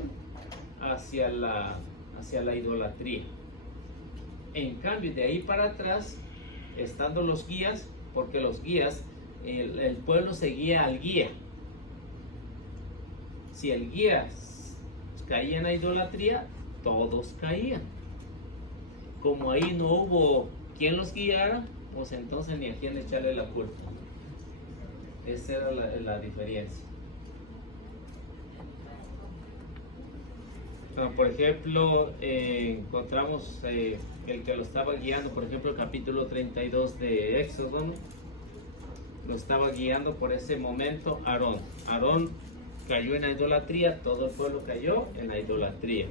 hacia la idolatría. En cambio, de ahí para atrás, estando los guías, porque los guías, el pueblo seguía al guía. Si el guía caía en la idolatría, todos caían. Como ahí no hubo quien los guiara, pues entonces ni a quién echarle la culpa. Esa era la diferencia. Por ejemplo, encontramos el que lo estaba guiando, por ejemplo, el capítulo 32 de Éxodo, ¿no? Lo estaba guiando por ese momento Aarón. Aarón cayó en la idolatría, todo el pueblo cayó en la idolatría.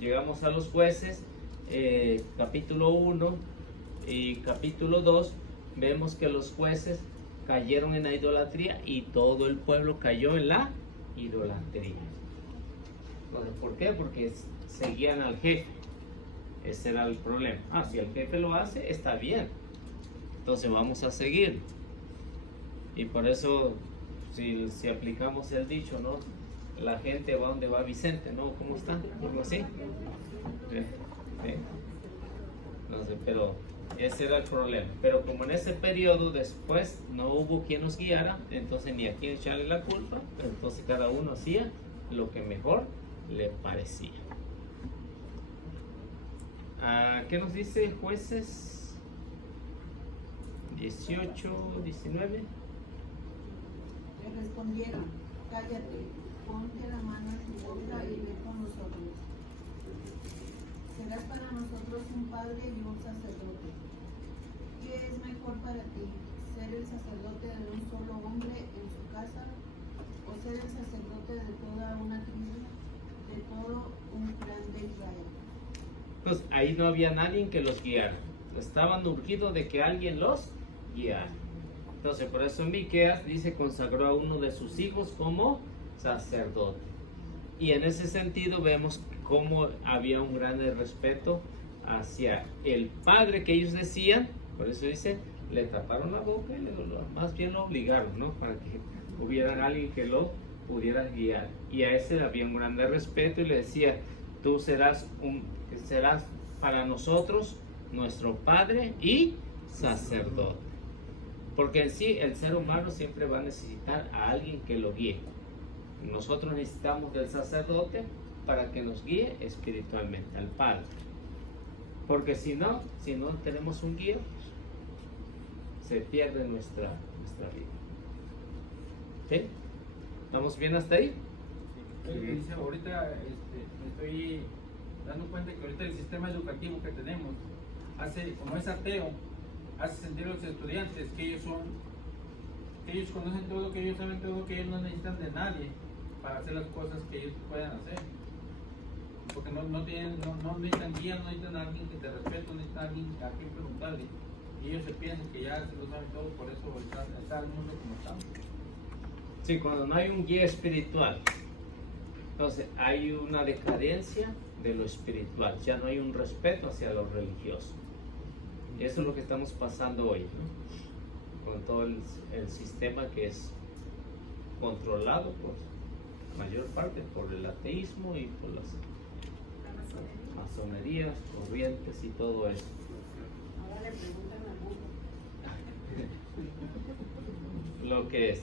Llegamos a los jueces, capítulo 1 y capítulo 2, vemos que los jueces cayeron en la idolatría y todo el pueblo cayó en la idolatría. ¿Por qué? Porque seguían al jefe. Ese era el problema. Si el jefe lo hace, está bien. Entonces vamos a seguir. Y por eso, si aplicamos el dicho, ¿no? La gente va donde va Vicente, ¿no? ¿Cómo está? ¿Algo así? Sí. No sé, pero ese era el problema. Pero como en ese periodo después no hubo quien nos guiara, entonces ni a quién echarle la culpa, entonces cada uno hacía lo que mejor le parecía. ¿Qué nos dice Jueces 18, 19? Le respondieron, cállate, ponte la mano en tu boca y ve con nosotros. Serás para nosotros un padre y un sacerdote. ¿Qué es mejor para ti, ser el sacerdote de un solo hombre en su casa o ser el sacerdote de toda una tribu, de todo un clan de Israel? Entonces ahí no había nadie que los guiara. Estaban urgidos de que alguien los guiara. Entonces por eso en Miqueas dice consagró a uno de sus hijos como sacerdote. Y en ese sentido vemos cómo había un gran respeto hacia el padre que ellos decían. Por eso dice, le taparon la boca y más bien lo obligaron, ¿no? Para que hubiera alguien que lo pudiera guiar. Y a ese había un gran respeto y le decía, tú serás para nosotros nuestro padre y sacerdote. Porque en sí el ser humano siempre va a necesitar a alguien que lo guíe. Nosotros necesitamos del sacerdote para que nos guíe espiritualmente, al Padre. Porque si no tenemos un guía, se pierde nuestra vida. ¿Sí? ¿Estamos bien hasta ahí? Dice, ahorita me estoy dando cuenta que ahorita el sistema educativo que tenemos como es ateo, hace sentir a los estudiantes que ellos conocen todo, que ellos saben todo, que ellos no necesitan de nadie para hacer las cosas que ellos puedan hacer. Porque no necesitan guía, no necesitan a alguien que te respete, no necesitan a alguien a quien preguntarle. Y ellos se piensan que ya se lo saben todo, por eso está el mundo como está. Sí, cuando no hay un guía espiritual, entonces hay una decadencia de lo espiritual, ya no hay un respeto hacia lo religioso. Y eso es lo que estamos pasando hoy, ¿no? Con todo el sistema que es controlado por mayor parte por el ateísmo y por las masonerías, corrientes y todo eso. Ahora le preguntan a Google. Lo que es.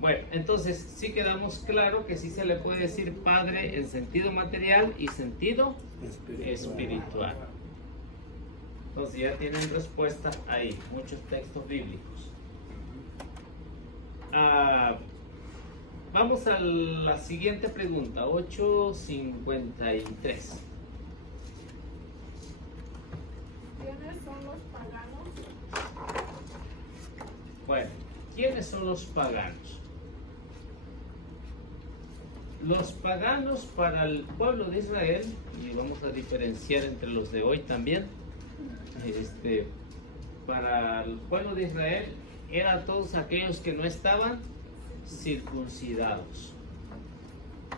Bueno, entonces sí quedamos claro que sí se le puede decir padre en sentido material y sentido espiritual. Entonces ya tienen respuesta ahí, muchos textos bíblicos. Vamos a la siguiente pregunta, 853. ¿Quiénes son los paganos? Bueno, ¿quiénes son los paganos? Los paganos para el pueblo de Israel, y vamos a diferenciar entre los de hoy también, para el pueblo de Israel eran todos aquellos que no estaban circuncidados.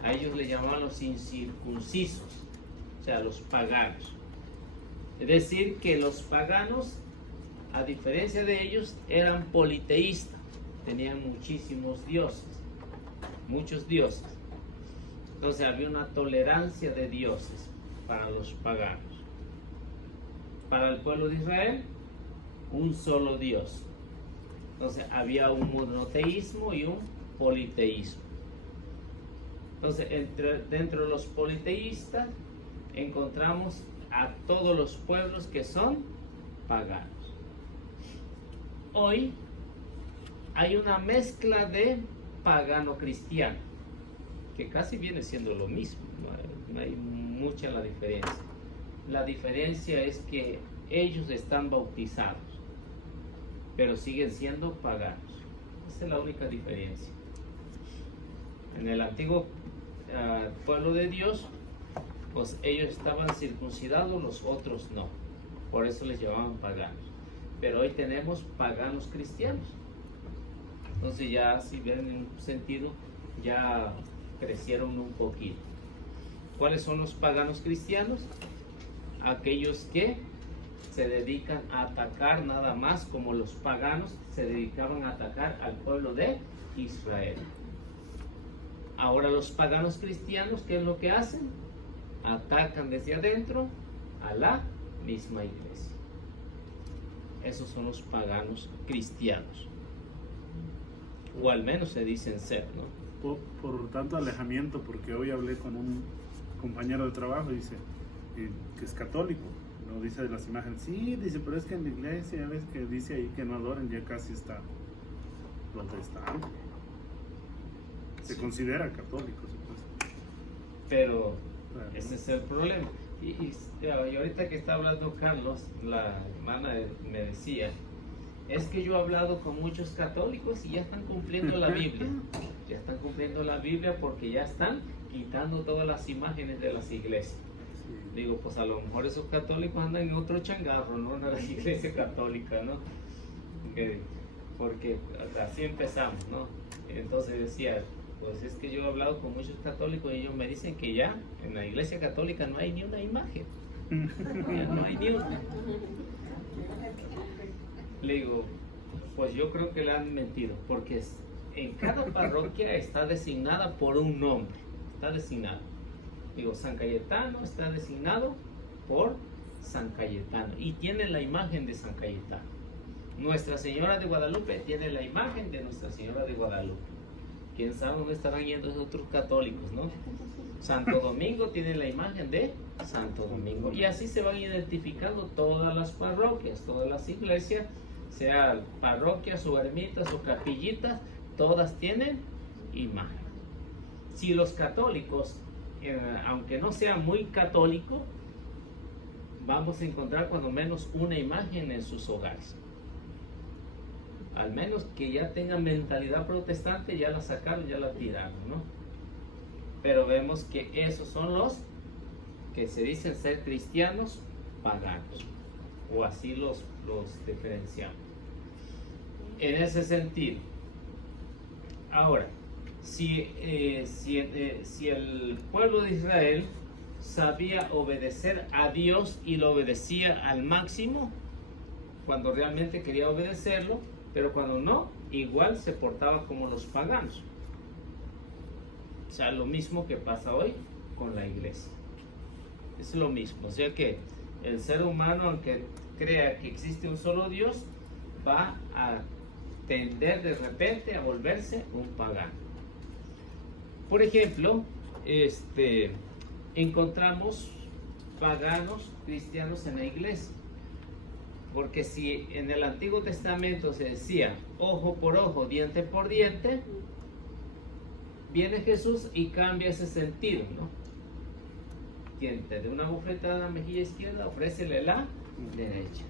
A ellos le llamaban los incircuncisos, o sea, los paganos. Es decir, que los paganos, a diferencia de ellos, eran politeístas, tenían muchísimos dioses, muchos dioses. Entonces había una tolerancia de dioses para los paganos. Para el pueblo de Israel, un solo Dios. Entonces había un monoteísmo y un politeísmo. Entonces dentro de los politeístas encontramos a todos los pueblos que son paganos. Hoy hay una mezcla de pagano cristiano, que casi viene siendo lo mismo, no hay mucha la diferencia. La diferencia es que ellos están bautizados, pero siguen siendo paganos. Esa es la única diferencia. En el antiguo pueblo de Dios, pues ellos estaban circuncidados, los otros no. Por eso les llamaban paganos. Pero hoy tenemos paganos cristianos. Entonces ya, si ven en un sentido, ya crecieron un poquito. ¿Cuáles son los paganos cristianos? Aquellos que se dedican a atacar nada más, como los paganos se dedicaban a atacar al pueblo de Israel. Ahora los paganos cristianos, ¿qué es lo que hacen? Atacan desde adentro a la misma iglesia. Esos son los paganos cristianos, o al menos se dicen ser, ¿no? Por tanto alejamiento, porque hoy hablé con un compañero de trabajo y dice que es católico, no dice de las imágenes. Sí, dice, pero es que en la iglesia ya ves que dice ahí que no adoren, ya casi está protestando. Se considera católico, supuesto. Pero Claro. ese es el problema. Y ahorita que está hablando Carlos, la hermana me decía, es que yo he hablado con muchos católicos y ya están cumpliendo la Biblia. Ya están cumpliendo la Biblia porque ya están quitando todas las imágenes de las iglesias. Sí. Digo, pues a lo mejor esos católicos andan en otro changarro, no en la iglesia católica, ¿no? Porque así empezamos, ¿no? Entonces decía, pues es que yo he hablado con muchos católicos y ellos me dicen que ya en la iglesia católica no hay ni una imagen. Ya no hay ni una. Le digo, pues yo creo que le han mentido, porque en cada parroquia está designada por un nombre, está designado. Digo, San Cayetano está designado por San Cayetano y tiene la imagen de San Cayetano. Nuestra Señora de Guadalupe tiene la imagen de Nuestra Señora de Guadalupe. Quién sabe dónde estarán yendo esos otros católicos, ¿no? Santo Domingo tiene la imagen de Santo Domingo. Y así se van identificando todas las parroquias, todas las iglesias, sea parroquias o ermitas o capillitas, todas tienen imagen. Si los católicos, aunque no sea muy católico, vamos a encontrar cuando menos una imagen en sus hogares. Al menos que ya tengan mentalidad protestante, ya la sacaron, ya la tiraron, ¿no? Pero vemos que esos son los que se dicen ser cristianos paganos, o así los diferenciamos. En ese sentido, ahora, si el pueblo de Israel sabía obedecer a Dios y lo obedecía al máximo, cuando realmente quería obedecerlo, pero cuando no, igual se portaba como los paganos. O sea, lo mismo que pasa hoy con la iglesia. Es lo mismo. O sea que el ser humano, aunque crea que existe un solo Dios, va a tender de repente a volverse un pagano. Por ejemplo, encontramos paganos cristianos en la iglesia. Porque si en el Antiguo Testamento se decía ojo por ojo, diente por diente, viene Jesús y cambia ese sentido, ¿no? Quien te dé una bofetada en la mejilla izquierda, ofrécele la derecha.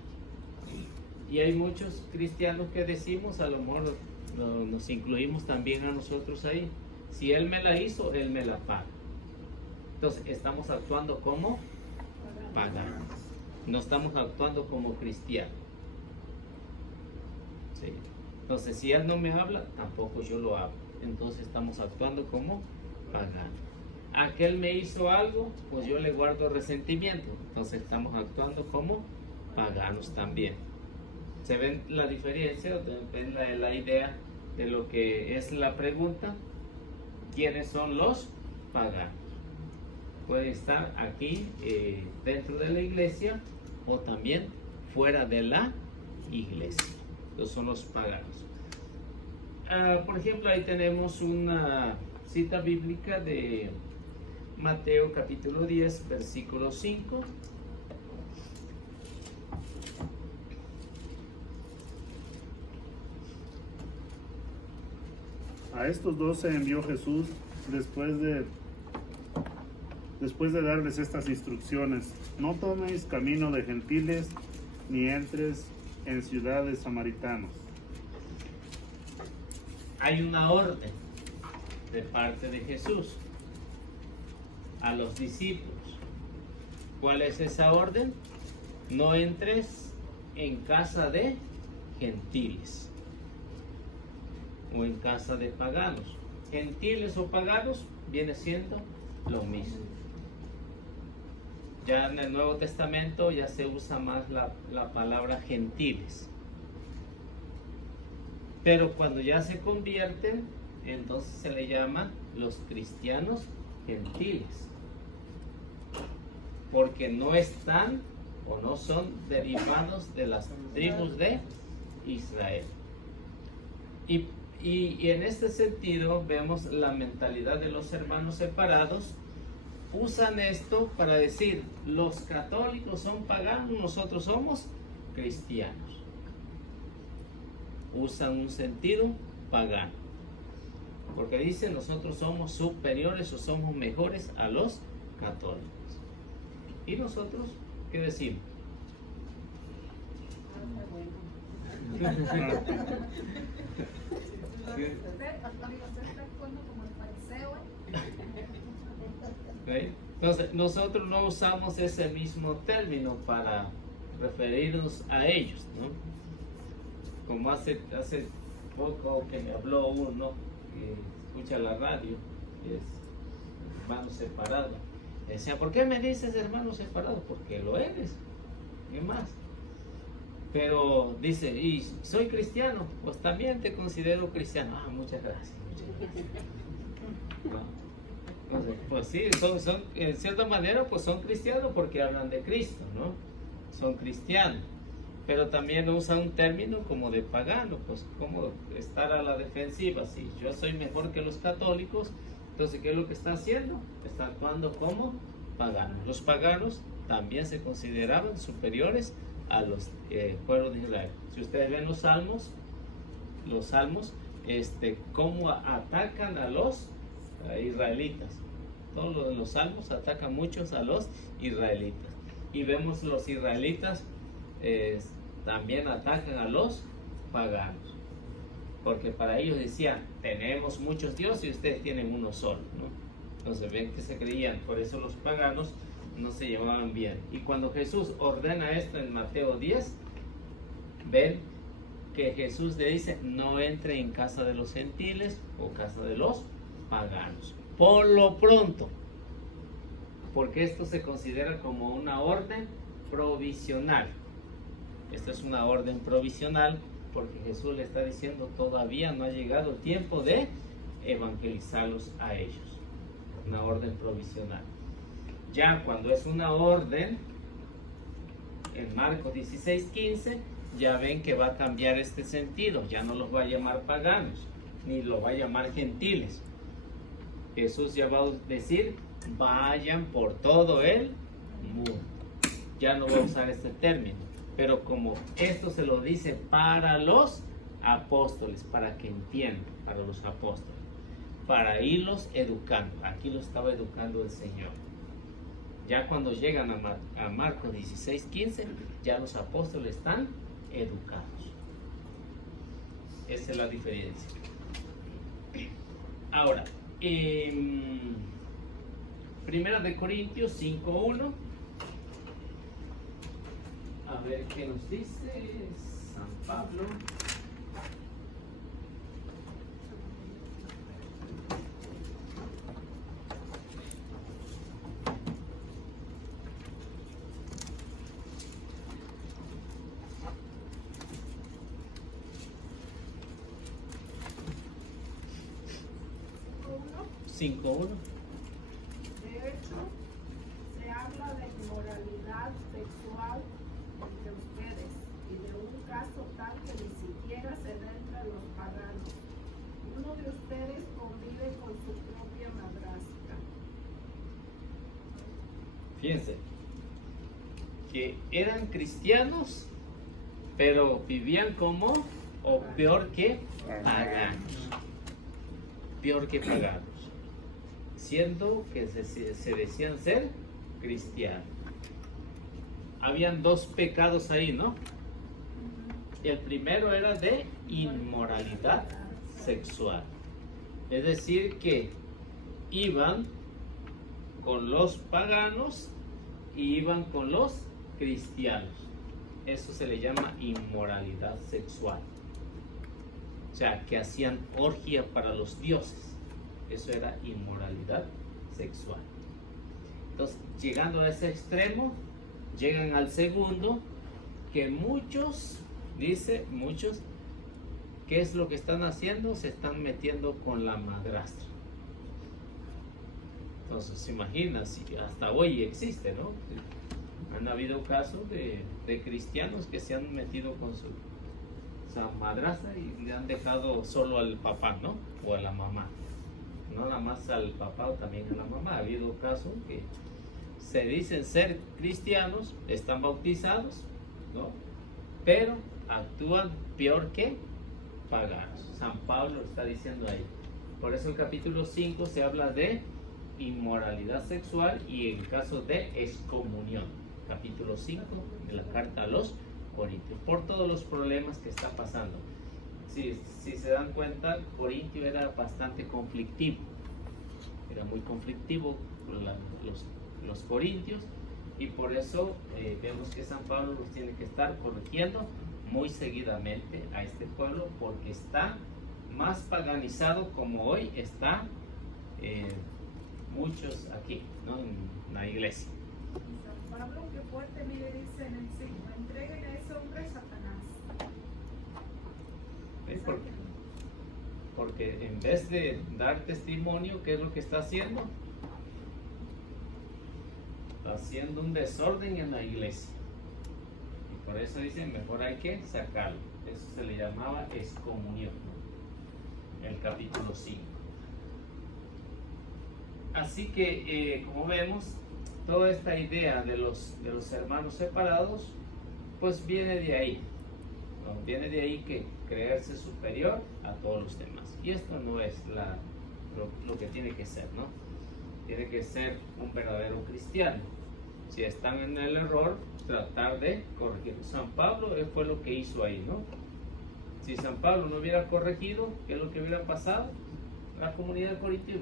Y hay muchos cristianos que decimos, a lo mejor nos incluimos también a nosotros ahí, si Él me la hizo, Él me la paga. Entonces estamos actuando como paganos. No estamos actuando como cristianos. ¿Sí? Entonces, si Él no me habla, tampoco yo lo hablo. Entonces estamos actuando como paganos. aquel me hizo algo, pues yo le guardo resentimiento. Entonces estamos actuando como paganos también. ¿Se ven la diferencia? ¿Ven la idea de lo que es la pregunta? ¿Quiénes son los paganos? Puede estar aquí dentro de la iglesia o también fuera de la iglesia. Estos son los paganos. Por ejemplo, ahí tenemos una cita bíblica de Mateo capítulo 10, versículo 5. A estos 12 envió Jesús después de darles estas instrucciones: no toméis camino de gentiles, ni entres en ciudades samaritanos. Hay una orden de parte de Jesús a los discípulos. ¿Cuál es esa orden? No entres en casa de gentiles o en casa de paganos. Gentiles o paganos viene siendo lo mismo. Ya en el Nuevo Testamento ya se usa más la palabra gentiles. Pero cuando ya se convierten, entonces se le llama los cristianos gentiles. Porque no están o no son derivados de las tribus de Israel. Y en este sentido vemos la mentalidad de los hermanos separados. Usan esto para decir, los católicos son paganos, nosotros somos cristianos. Usan un sentido pagano, porque dicen nosotros somos superiores o somos mejores a los católicos. ¿Y nosotros qué decimos? Entonces nosotros no usamos ese mismo término para referirnos a ellos, ¿no? Como hace poco que me habló uno que escucha la radio, que es hermano separado. Decía, ¿por qué me dices hermano separado? Porque lo eres, ¿qué más? Pero dice, ¿y soy cristiano? Pues también te considero cristiano. Ah, muchas gracias. ¿No? Entonces, pues sí, son en cierta manera pues son cristianos porque hablan de Cristo, ¿no? Son cristianos. Pero también usan un término como de pagano, pues como estar a la defensiva. Si yo soy mejor que los católicos, entonces ¿qué es lo que está haciendo? Está actuando como paganos. Los paganos también se consideraban superiores a los pueblos de Israel. Si ustedes ven los salmos, cómo atacan a los israelitas. Todos los salmos atacan muchos a los israelitas. Y vemos los israelitas también atacan a los paganos, porque para ellos decían, tenemos muchos dioses y ustedes tienen uno solo, ¿no? Entonces ven que se creían, por eso los paganos no se llevaban bien. Y cuando Jesús ordena esto en Mateo 10, ven que Jesús le dice, no entre en casa de los gentiles o casa de los paganos, por lo pronto, porque esto se considera como una orden provisional. Esta es una orden provisional porque Jesús le está diciendo todavía no ha llegado el tiempo de evangelizarlos a ellos. Una orden provisional. Ya cuando es una orden, en Marcos 16:15, ya ven que va a cambiar este sentido. Ya no los va a llamar paganos, ni los va a llamar gentiles. Jesús ya va a decir, vayan por todo el mundo. Ya no va a usar este término. Pero como esto se lo dice para los apóstoles, para que entiendan, para los apóstoles, para irlos educando. Aquí lo estaba educando el Señor. Ya cuando llegan a Marcos 16:15, ya los apóstoles están educados. Esa es la diferencia. Ahora, Primera de Corintios 5:1. A ver qué nos dice San Pablo. 5:1. De hecho, se habla de inmoralidad sexual entre ustedes y de un caso tal que ni siquiera se da entre los paganos. Uno de ustedes convive con su propia madrastra. Fíjense, que eran cristianos, pero vivían como, o peor que paganos. Peor que paganos. Siendo que se decían ser cristianos. Habían dos pecados ahí, ¿no? El primero era de inmoralidad sexual. Es decir, que iban con los paganos y iban con los cristianos. Eso se le llama inmoralidad sexual. O sea, que hacían orgía para los dioses. Eso era inmoralidad sexual. Entonces, llegando a ese extremo, llegan al segundo, que muchos, dice, muchos, ¿qué es lo que están haciendo? Se están metiendo con la madrastra. Entonces, se imagina, si hasta hoy existe, ¿no? Han habido casos de cristianos que se han metido con su madrastra y le han dejado solo al papá, ¿no? O a la mamá. No nada más al papá o también a la mamá. Ha habido casos que se dicen ser cristianos, están bautizados, ¿no? Pero actúan peor que paganos. San Pablo está diciendo ahí. Por eso el capítulo 5 se habla de inmoralidad sexual y en caso de excomunión. Capítulo 5 de la carta a los Corintios, por todos los problemas que está pasando. Si se dan cuenta, Corintio era bastante conflictivo, era muy conflictivo los corintios, y por eso vemos que San Pablo los tiene que estar corrigiendo muy seguidamente a este pueblo, porque está más paganizado como hoy está muchos aquí, ¿no? En la iglesia. San Pablo, que fuerte, mire, dice en el 5, entreguen a ese hombre a Satanás. ¿Ves? Porque en vez de dar testimonio, ¿qué es lo que está haciendo? Está haciendo un desorden en la iglesia. Y por eso dicen, mejor hay que sacarlo. Eso se le llamaba excomunión, ¿no? El capítulo 5. Así que, como vemos, toda esta idea de los hermanos separados, pues viene de ahí, ¿no? Viene de ahí que creerse superior a todos los demás. Y esto no es lo que tiene que ser, ¿no? Tiene que ser un verdadero cristiano. Si están en el error, tratar de corregir. San Pablo fue lo que hizo ahí, ¿no? Si San Pablo no hubiera corregido, ¿qué es lo que hubiera pasado? La comunidad de Corintio se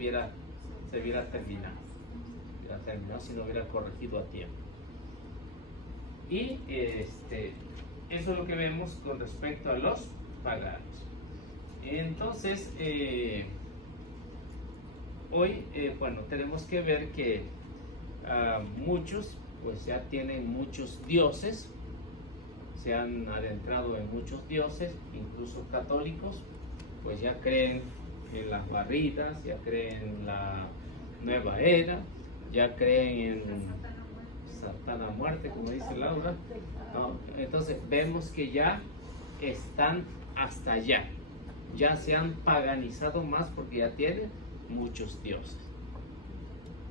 hubiera terminado si no hubiera corregido a tiempo. Y eso es lo que vemos con respecto a los paganos. Entonces, hoy, tenemos que ver que muchos, pues ya tienen muchos dioses, se han adentrado en muchos dioses, incluso católicos, pues ya creen en las barritas, ya creen en la nueva era, ya creen en Satana muerte, como dice Laura, ¿no? Entonces vemos que ya están hasta allá, ya se han paganizado más porque ya tienen muchos dioses.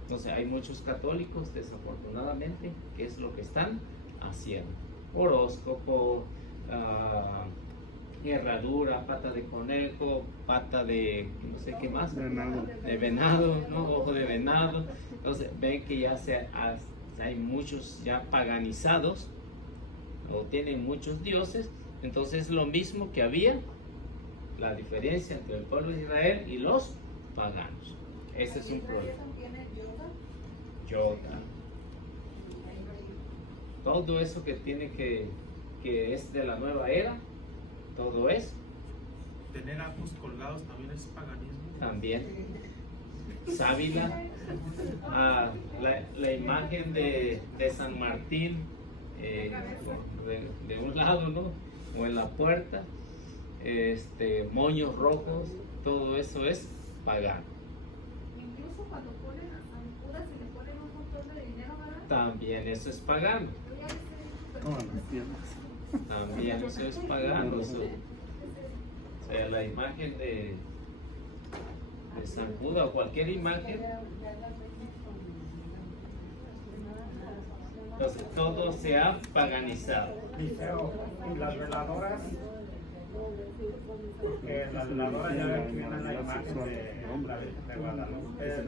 Entonces hay muchos católicos, desafortunadamente, que es lo que están haciendo: horóscopo, herradura, pata de conejo, pata de no sé qué más, de venado, ¿no? Ojo de venado. Entonces ven que ya hay muchos ya paganizados, o tienen muchos dioses. Entonces es lo mismo que había, la diferencia entre el pueblo de Israel y los paganos. Ese es un problema. Yoga. Todo eso que tiene que es de la nueva era, todo es. Tener ajos colgados también es paganismo. También. Sábila, la imagen de San Martín de un lado, ¿no? O en la puerta, moños rojos, todo eso es pagano. también eso es pagano. Todas las tiendas. También eso es pagano. O sea, la imagen de San Judas o cualquier imagen. Entonces todo se ha paganizado. Liceo, y las veladoras, porque las veladoras ya ven que vienen la imagen de la Virgen de Guadalupe, de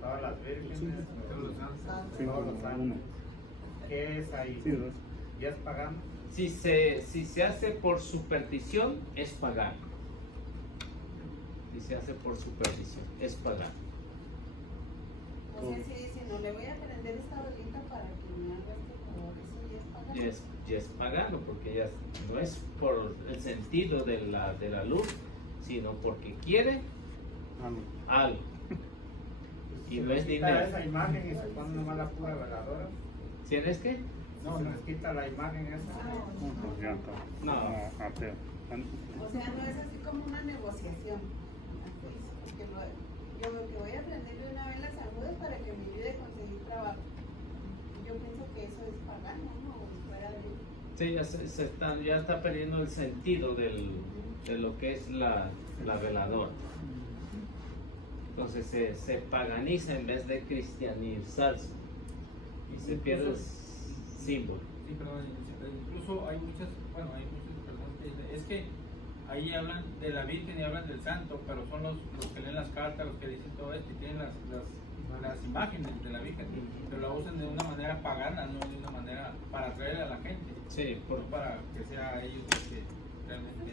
todas las vírgenes, todos los santos. ¿Qué es ahí? ¿Ya es pagano? Si se hace por superstición, es pagano. Si se hace por superstición, es pagano. O sea, si dice, no le voy a prender esta velita para que me haga este color, eso ya es pagano. Ya es pagano, porque ya no es por el sentido de la luz, sino porque quiere algo. Y no es dinero. Esa imagen y se pone nomás la pura veladora. ¿Tienes qué? No, se les quita la imagen esa. No. Ateo. O sea, no es así como una negociación. Así, que yo que voy a prenderle una vela a San Judas para que me ayude a conseguir trabajo. Yo pienso que eso es pagano, ¿no? O fuera de... Sí, ya está perdiendo el sentido de lo que es la veladora. Entonces se paganiza en vez de cristianizarse y se pierde el símbolo. Sí, perdón, incluso hay muchas personas que dicen, es que ahí hablan de la Virgen y hablan del santo, pero son los que leen las cartas, los que dicen todo esto y tienen las imágenes de la Virgen, pero la usan de una manera pagana, no de una manera para atraer a la gente, Sí, no para que sea ellos los que realmente...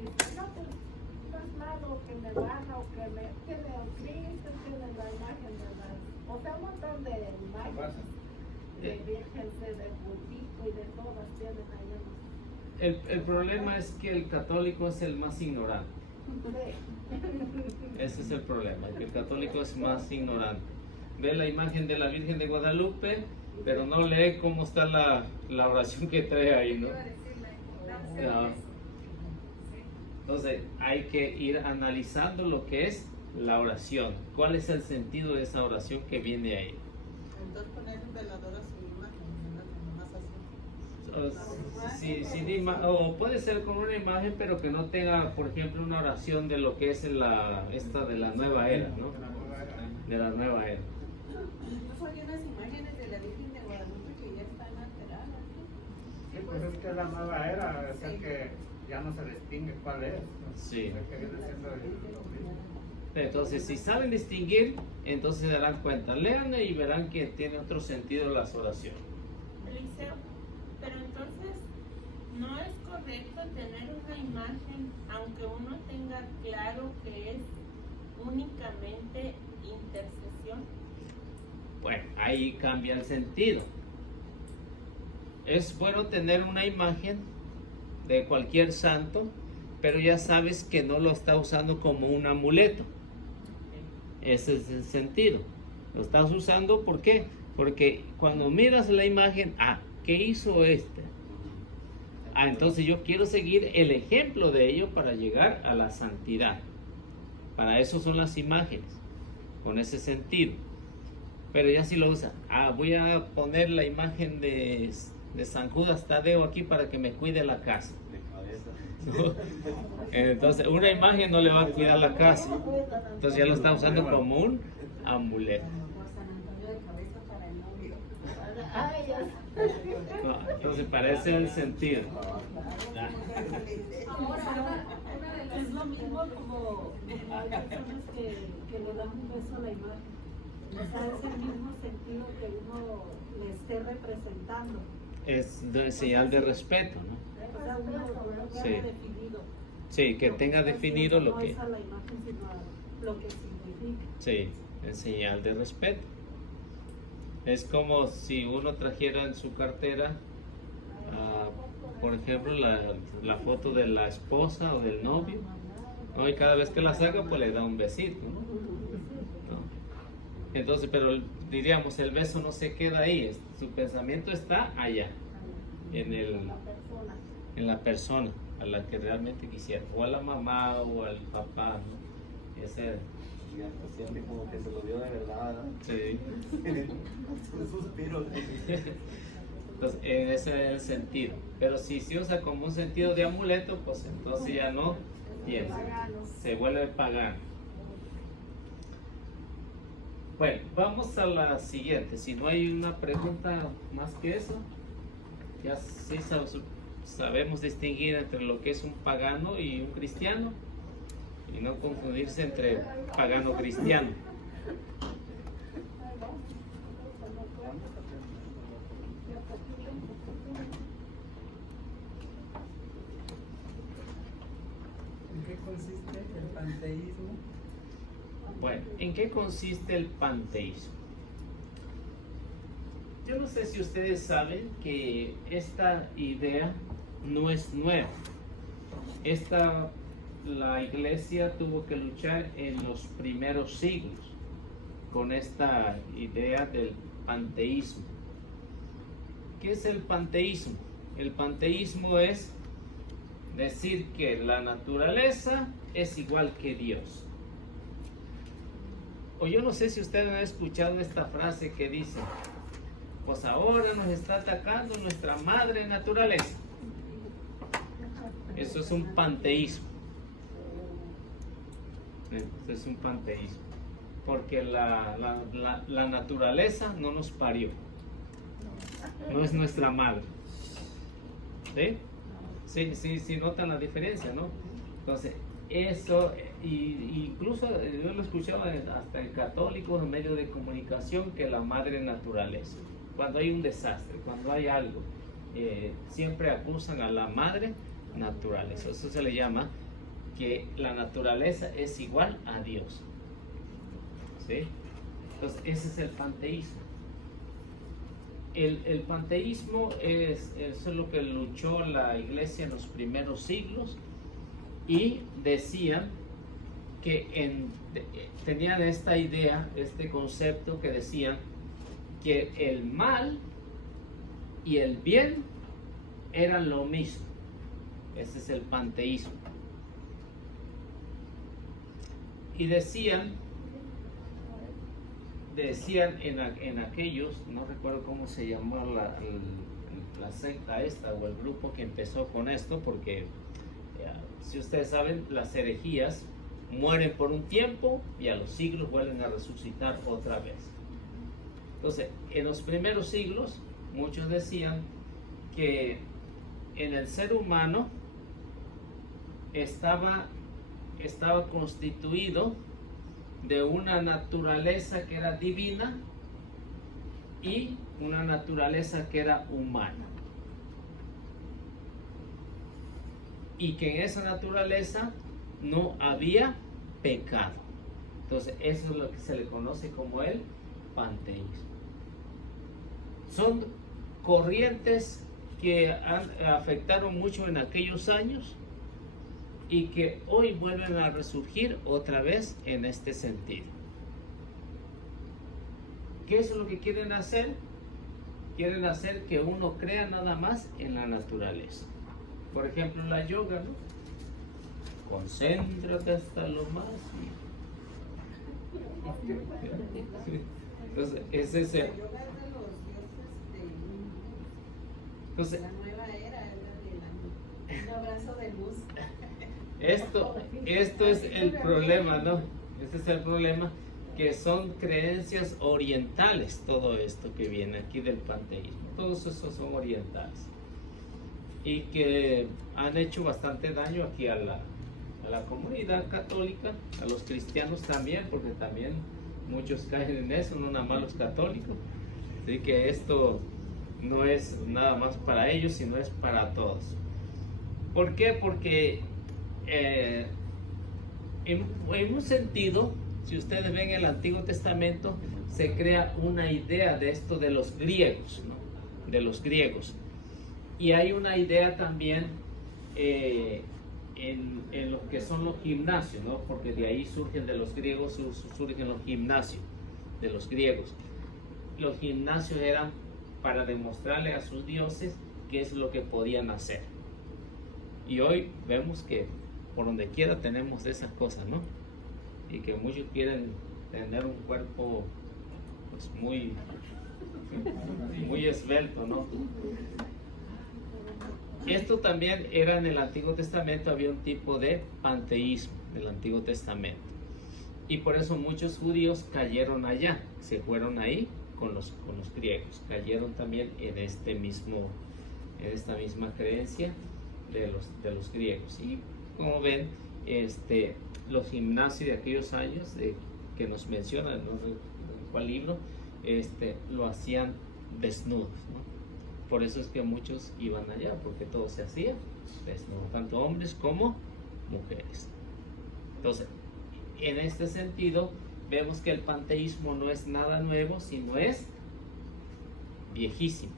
Dice, no, pues, traslado que me baja o que me tiene el Cristo, tiene la imagen de las, o sea, un montón de imágenes de Virgen, de Pulpico y de todas tienen ahí. el problema es que el católico es el más ignorante. Ese es el problema, que el católico es más ignorante. Ve la imagen de la Virgen de Guadalupe, pero no lee cómo está la oración que trae ahí, ¿no? No. Entonces hay que ir analizando lo que es la oración. ¿Cuál es el sentido de esa oración que viene ahí? Entonces poner veladoras sin imagen, nomás así. O puede ser con una imagen, pero que no tenga, por ejemplo, una oración de lo que es esta de la nueva era, ¿no? De la nueva era. Incluso hay unas imágenes de la Virgen de Guadalupe que ya están alteradas. Sí, pues es que es la nueva era, o sea que ya no se distingue cuál es. Sí. O sea, que viene siendo lo mismo. Entonces, si saben distinguir, entonces se darán cuenta. Lean y verán que tiene otro sentido las oraciones. Eliseo, pero entonces no es correcto tener una imagen, aunque uno tenga claro que es únicamente intercesión. Bueno, ahí cambia el sentido. Es bueno tener una imagen de cualquier santo, pero ya sabes que no lo está usando como un amuleto. Ese es el sentido. Lo estás usando, ¿por qué? Porque cuando miras la imagen, ¿qué hizo este? Entonces yo quiero seguir el ejemplo de ello para llegar a la santidad. Para eso son las imágenes, con ese sentido. Pero ya si lo usa, voy a poner la imagen de San Judas Tadeo aquí para que me cuide la casa. ¿No? Entonces una imagen no le va a cuidar la casa, entonces ya lo está usando como un amuleto. No, entonces parece el sentido. Es lo mismo como hay personas que le dan un beso a la imagen. O sea, es el mismo sentido que uno le esté representando. Es de señal de respeto, ¿no? O sea, uno lo tiene definido. Sí, que tenga definido lo no que... es a la imagen, sino a lo que significa. Sí, es señal de respeto. Es como si uno trajera en su cartera, por ejemplo, la foto de la esposa o del novio, ¿no? Y cada vez que la saca, pues le da un besito, ¿no? Entonces, pero diríamos, el beso no se queda ahí, su pensamiento está allá, en la persona a la que realmente quisiera, o a la mamá o al papá, ¿no? Y hasta siente como que se lo dio de verdad. Sí. Un suspiro. Entonces, ese es el sentido. Pero si se usa como un sentido de amuleto, pues entonces ya no tiene. Se vuelve pagano. Bueno, vamos a la siguiente. Si no hay una pregunta más que eso, ya sí sabemos distinguir entre lo que es un pagano y un cristiano y no confundirse entre pagano cristiano. ¿En qué consiste el panteísmo? Bueno, ¿en qué consiste el panteísmo? Yo no sé si ustedes saben que esta idea no es nueva. La iglesia tuvo que luchar en los primeros siglos con esta idea del panteísmo. ¿Qué es el panteísmo? El panteísmo es decir que la naturaleza es igual que Dios. O yo no sé si ustedes han escuchado esta frase que dice: pues ahora nos está atacando nuestra madre naturaleza. Eso es un panteísmo. Eso es un panteísmo. Porque la naturaleza no nos parió. No es nuestra madre. ¿Sí? Sí, notan la diferencia, ¿no? Entonces, eso, incluso yo lo escuchaba hasta en católicos, en medios de comunicación, que la madre naturaleza. Cuando hay un desastre, cuando hay algo, siempre acusan a la madre naturaleza. Eso se le llama que la naturaleza es igual a Dios. ¿Sí? Entonces, ese es el panteísmo. El panteísmo eso es lo que luchó la iglesia en los primeros siglos, y decían que tenían esta idea, este concepto que decían que el mal y el bien eran lo mismo. Ese es el panteísmo. Y decían en aquellos, no recuerdo cómo se llamó la secta esta o el grupo que empezó con esto, porque si ustedes saben, las herejías mueren por un tiempo y a los siglos vuelven a resucitar otra vez. Entonces, en los primeros siglos, muchos decían que en el ser humano estaba constituido de una naturaleza que era divina y una naturaleza que era humana. Y que en esa naturaleza no había pecado. Entonces, eso es lo que se le conoce como el panteísmo. Son corrientes que afectaron mucho en aquellos años y que hoy vuelven a resurgir otra vez en este sentido. ¿Qué es lo que quieren hacer? Quieren hacer que uno crea nada más en la naturaleza. Por ejemplo, la yoga, ¿no? Concéntrate hasta lo más. Entonces, ese es el... Entonces, la nueva era de un abrazo de luz. Esto es el problema, ¿no? Este es el problema, que son creencias orientales, todo esto que viene aquí del panteísmo. Todos esos son orientales. Y que han hecho bastante daño aquí a la comunidad católica, a los cristianos también, porque también muchos caen en eso, no nada más los católicos. Así que esto no es nada más para ellos, sino es para todos. ¿Por qué? Porque en un sentido, si ustedes ven el Antiguo Testamento, se crea una idea de esto de los griegos, ¿no? De los griegos. Y hay una idea también en lo que son los gimnasios, ¿no? Porque de ahí surgen, de los griegos, surgen los gimnasios de los griegos. Los gimnasios eran para demostrarle a sus dioses qué es lo que podían hacer. Y hoy vemos que por donde quiera tenemos esas cosas, ¿no? y que muchos quieren tener un cuerpo pues muy esbelto, ¿no? Esto también era en el Antiguo Testamento, había un tipo de panteísmo en el Antiguo Testamento. Y por eso muchos judíos cayeron allá, se fueron ahí con los griegos, cayeron también en esta misma creencia de los griegos. Y como ven, los gimnasios de aquellos años que nos mencionan, no sé en cuál libro, lo hacían desnudos, ¿no? Por eso es que muchos iban allá, porque todo se hacía desnudo, tanto hombres como mujeres. Entonces, en este sentido, vemos que el panteísmo no es nada nuevo, sino es viejísimo,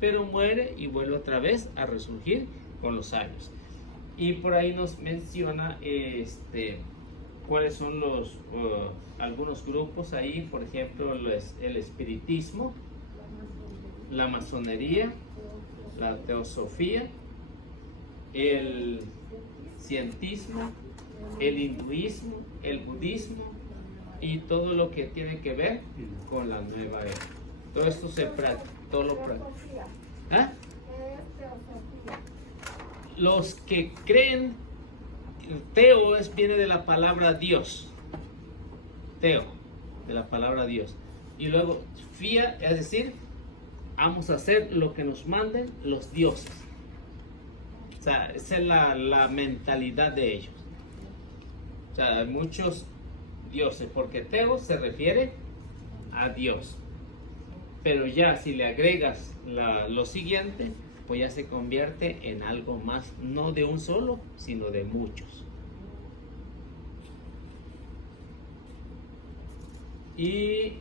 pero muere y vuelve otra vez a resurgir con los años. Y por ahí nos menciona cuáles son algunos grupos ahí, por ejemplo, el espiritismo, la masonería, la teosofía, el cientismo, el hinduismo, el budismo y todo lo que tiene que ver con la nueva era. Todo esto se practica, todo lo practica. ¿Ah? Los que creen, teo viene de la palabra Dios, teo, de la palabra Dios, y luego fía, es decir, vamos a hacer lo que nos manden los dioses. O sea, esa es la mentalidad de ellos. O sea, hay muchos dioses, porque teo se refiere a Dios. Pero ya si le agregas lo siguiente, pues ya se convierte en algo más, no de un solo, sino de muchos. Y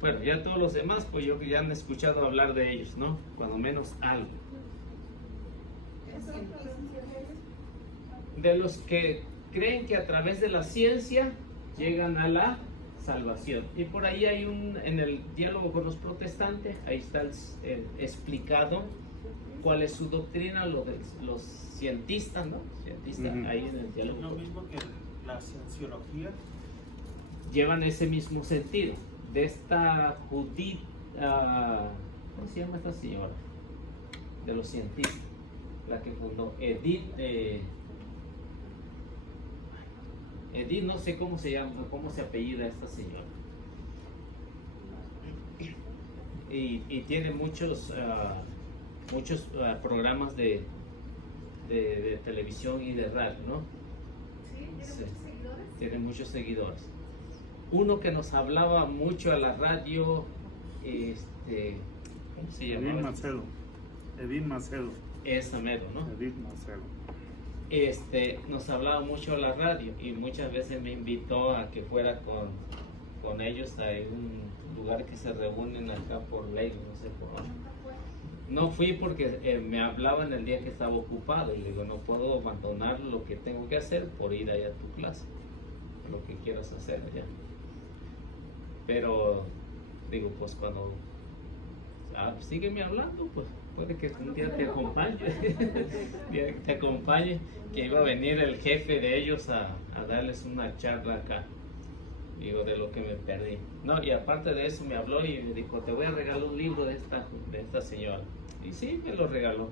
bueno, ya todos los demás, pues yo ya han escuchado hablar de ellos, ¿no? Cuando menos algo. De los que creen que a través de la ciencia llegan a la salvación. Y por ahí hay en el diálogo con los protestantes, ahí está explicado cuál es su doctrina, los cientistas, ¿no? Cientistas, ahí en el diálogo. Lo mismo que la cienciología. Llevan ese mismo sentido. De esta Judith, ¿cómo se llama esta señora? De los cientistas, la que fundó Edith, no sé cómo se llama, cómo se apellida esta señora. Y tiene muchos programas de televisión y de radio, ¿no? Sí, ¿tiene muchos seguidores? Tiene muchos seguidores. Uno que nos hablaba mucho a la radio, ¿cómo se llamaba? Edith Macedo. Esa mero, ¿no? Edith Macedo. Nos hablaba mucho a la radio y muchas veces me invitó a que fuera con ellos a un lugar que se reúnen acá por ley, no sé por dónde. No fui porque me hablaban el día que estaba ocupado y le digo, no puedo abandonar lo que tengo que hacer por ir allá a tu clase, lo que quieras hacer allá. Pero digo, pues cuando sígueme hablando, pues puede que un día te acompañe, que iba a venir el jefe de ellos a darles una charla acá, digo, de lo que me perdí. No, y aparte de eso me habló y me dijo, te voy a regalar un libro de esta señora. Y sí, me lo regaló.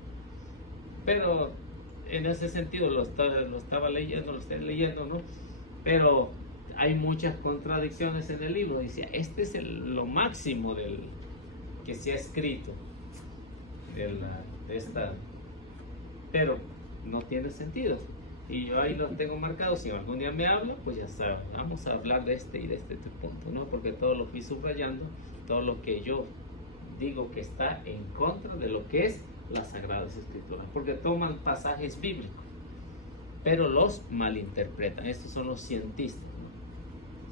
Pero en ese sentido lo estaba leyendo, ¿no? Pero hay muchas contradicciones en el libro. Dice, este es lo máximo del que se ha escrito de esta, pero no tiene sentido. Y yo ahí lo tengo marcado. Si algún día me habla, pues ya saben, vamos a hablar de este y de este punto, ¿no? Porque todo lo fui subrayando, todo lo que yo digo que está en contra de lo que es las Sagradas Escrituras, porque toman pasajes bíblicos, pero los malinterpretan. Estos son los cientistas, ¿no?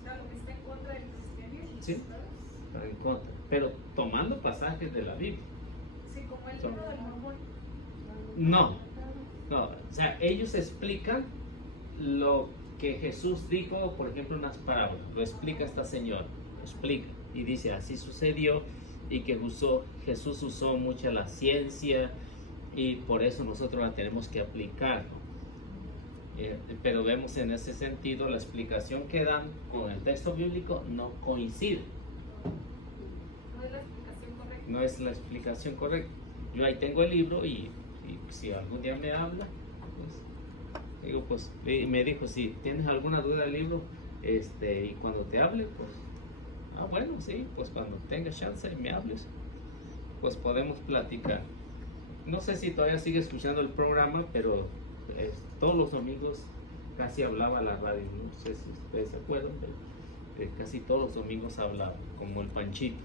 O sea, lo que está en contra del cristianismo. Sí, está en contra, pero tomando pasajes de la Biblia. Sí, como el libro del Mormón. No, o sea, ellos explican lo que Jesús dijo, por ejemplo, unas parábolas, lo explica esta señora, lo explica y dice, así sucedió, y que Jesús usó mucha la ciencia y por eso nosotros la tenemos que aplicar, ¿no? Pero vemos en ese sentido la explicación que dan con el texto bíblico no coincide. No es la explicación correcta. No es la explicación correcta. Yo ahí tengo el libro y si algún día me habla, pues, digo, pues, y me dijo, si tienes alguna duda del libro, y cuando te hable, pues, bueno, sí, pues cuando tengas chance me hables, pues podemos platicar. No sé si todavía sigue escuchando el programa, pero todos los domingos casi hablaba la radio, no sé si ustedes se acuerdan, pero casi todos los domingos hablaba, como el Panchito.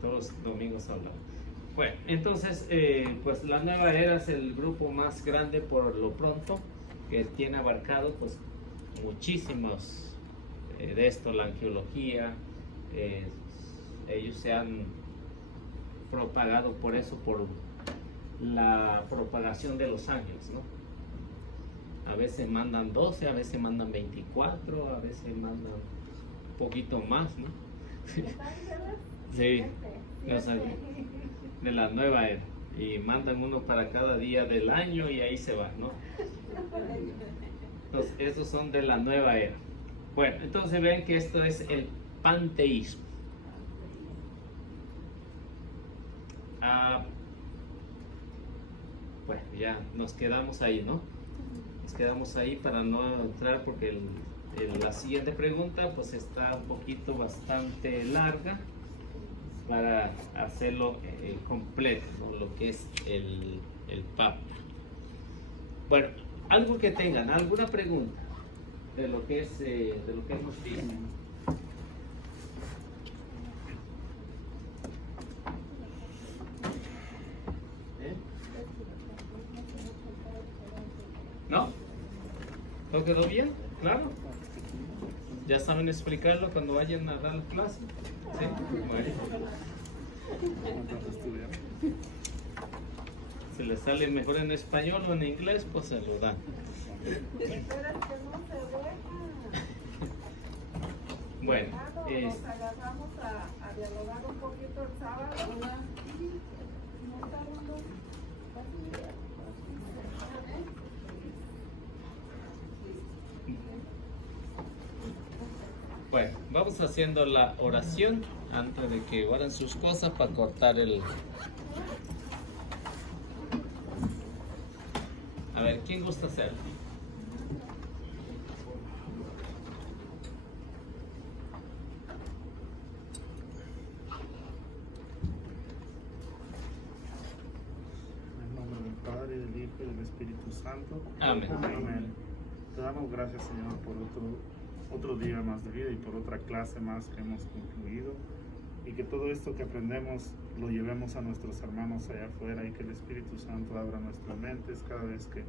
Todos los domingos hablaba. Bueno, entonces, pues la Nueva Era es el grupo más grande por lo pronto, que tiene abarcado pues muchísimos de esto, la arqueología. Ellos se han propagado por eso, por la propagación de los años, ¿no? A veces mandan 12, a veces mandan 24, a veces mandan un poquito más, ¿no? Sí, o sea, de la Nueva Era, y mandan uno para cada día del año y ahí se va, ¿no? Entonces, esos son de la Nueva Era. Bueno, entonces ven que esto es el panteísmo. Bueno, ya nos quedamos ahí, ¿no? Nos quedamos ahí para no entrar porque la siguiente pregunta pues está un poquito bastante larga para hacerlo completo, ¿no? Lo que es el Papa. Bueno, algo que tengan, alguna pregunta de lo que es de lo que hemos visto. ¿No? ¿Lo quedó bien? Claro. ¿Ya saben explicarlo cuando vayan a dar la clase? ¿Sí? Bueno. Si les sale mejor en español o en inglés, pues se lo dan. Bueno, nos agarramos a dialogar un poquito el sábado. bueno, vamos haciendo la oración antes de que guarden sus cosas para cortar el... A ver, ¿quién gusta hacerlo? En nombre del Padre, del Hijo y del Espíritu Santo. Amén. Amén. Te damos gracias, Señor, por otro día más de vida y por otra clase más que hemos concluido, y que todo esto que aprendemos lo llevemos a nuestros hermanos allá afuera, y que el Espíritu Santo abra nuestras mentes cada vez que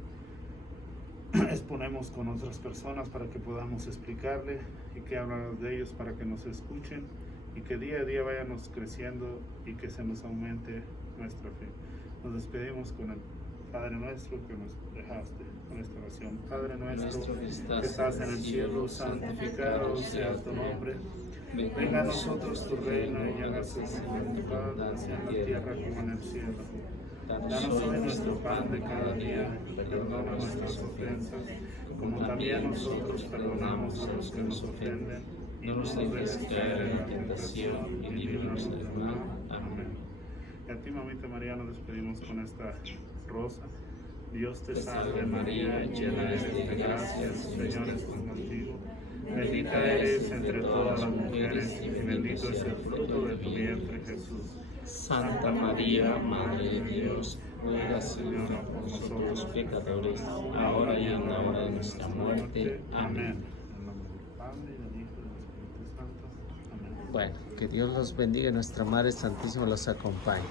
exponemos con otras personas para que podamos explicarle y que hablar de ellos para que nos escuchen, y que día a día vayamos creciendo y que se nos aumente nuestra fe. Nos despedimos con el Padre nuestro que nos dejaste con esta oración. Padre nuestro que estás en el cielo, santificado sea tu nombre. Venga a nosotros tu reino y hágase tu voluntad, así en la tierra como en el cielo. Danos hoy nuestro pan de cada día, perdona nuestras ofensas, como también nosotros perdonamos a los que nos ofenden, y no nos dejes caer en la tentación, y líbranos del mal. Amén. Y a ti, mamita María, nos despedimos con esta rosa. Dios te salve María, llena eres de gracia, el Señor es contigo. Bendita eres entre todas las mujeres y bendito es el fruto de tu vientre, Jesús. Santa María, Madre de Dios, ruega, Señora, por nosotros pecadores, ahora y en la hora de nuestra muerte. Amén. En nombre del Padre, del Hijo y del Espíritu Santo. Amén. Bueno, que Dios los bendiga y nuestra Madre Santísima los acompañe.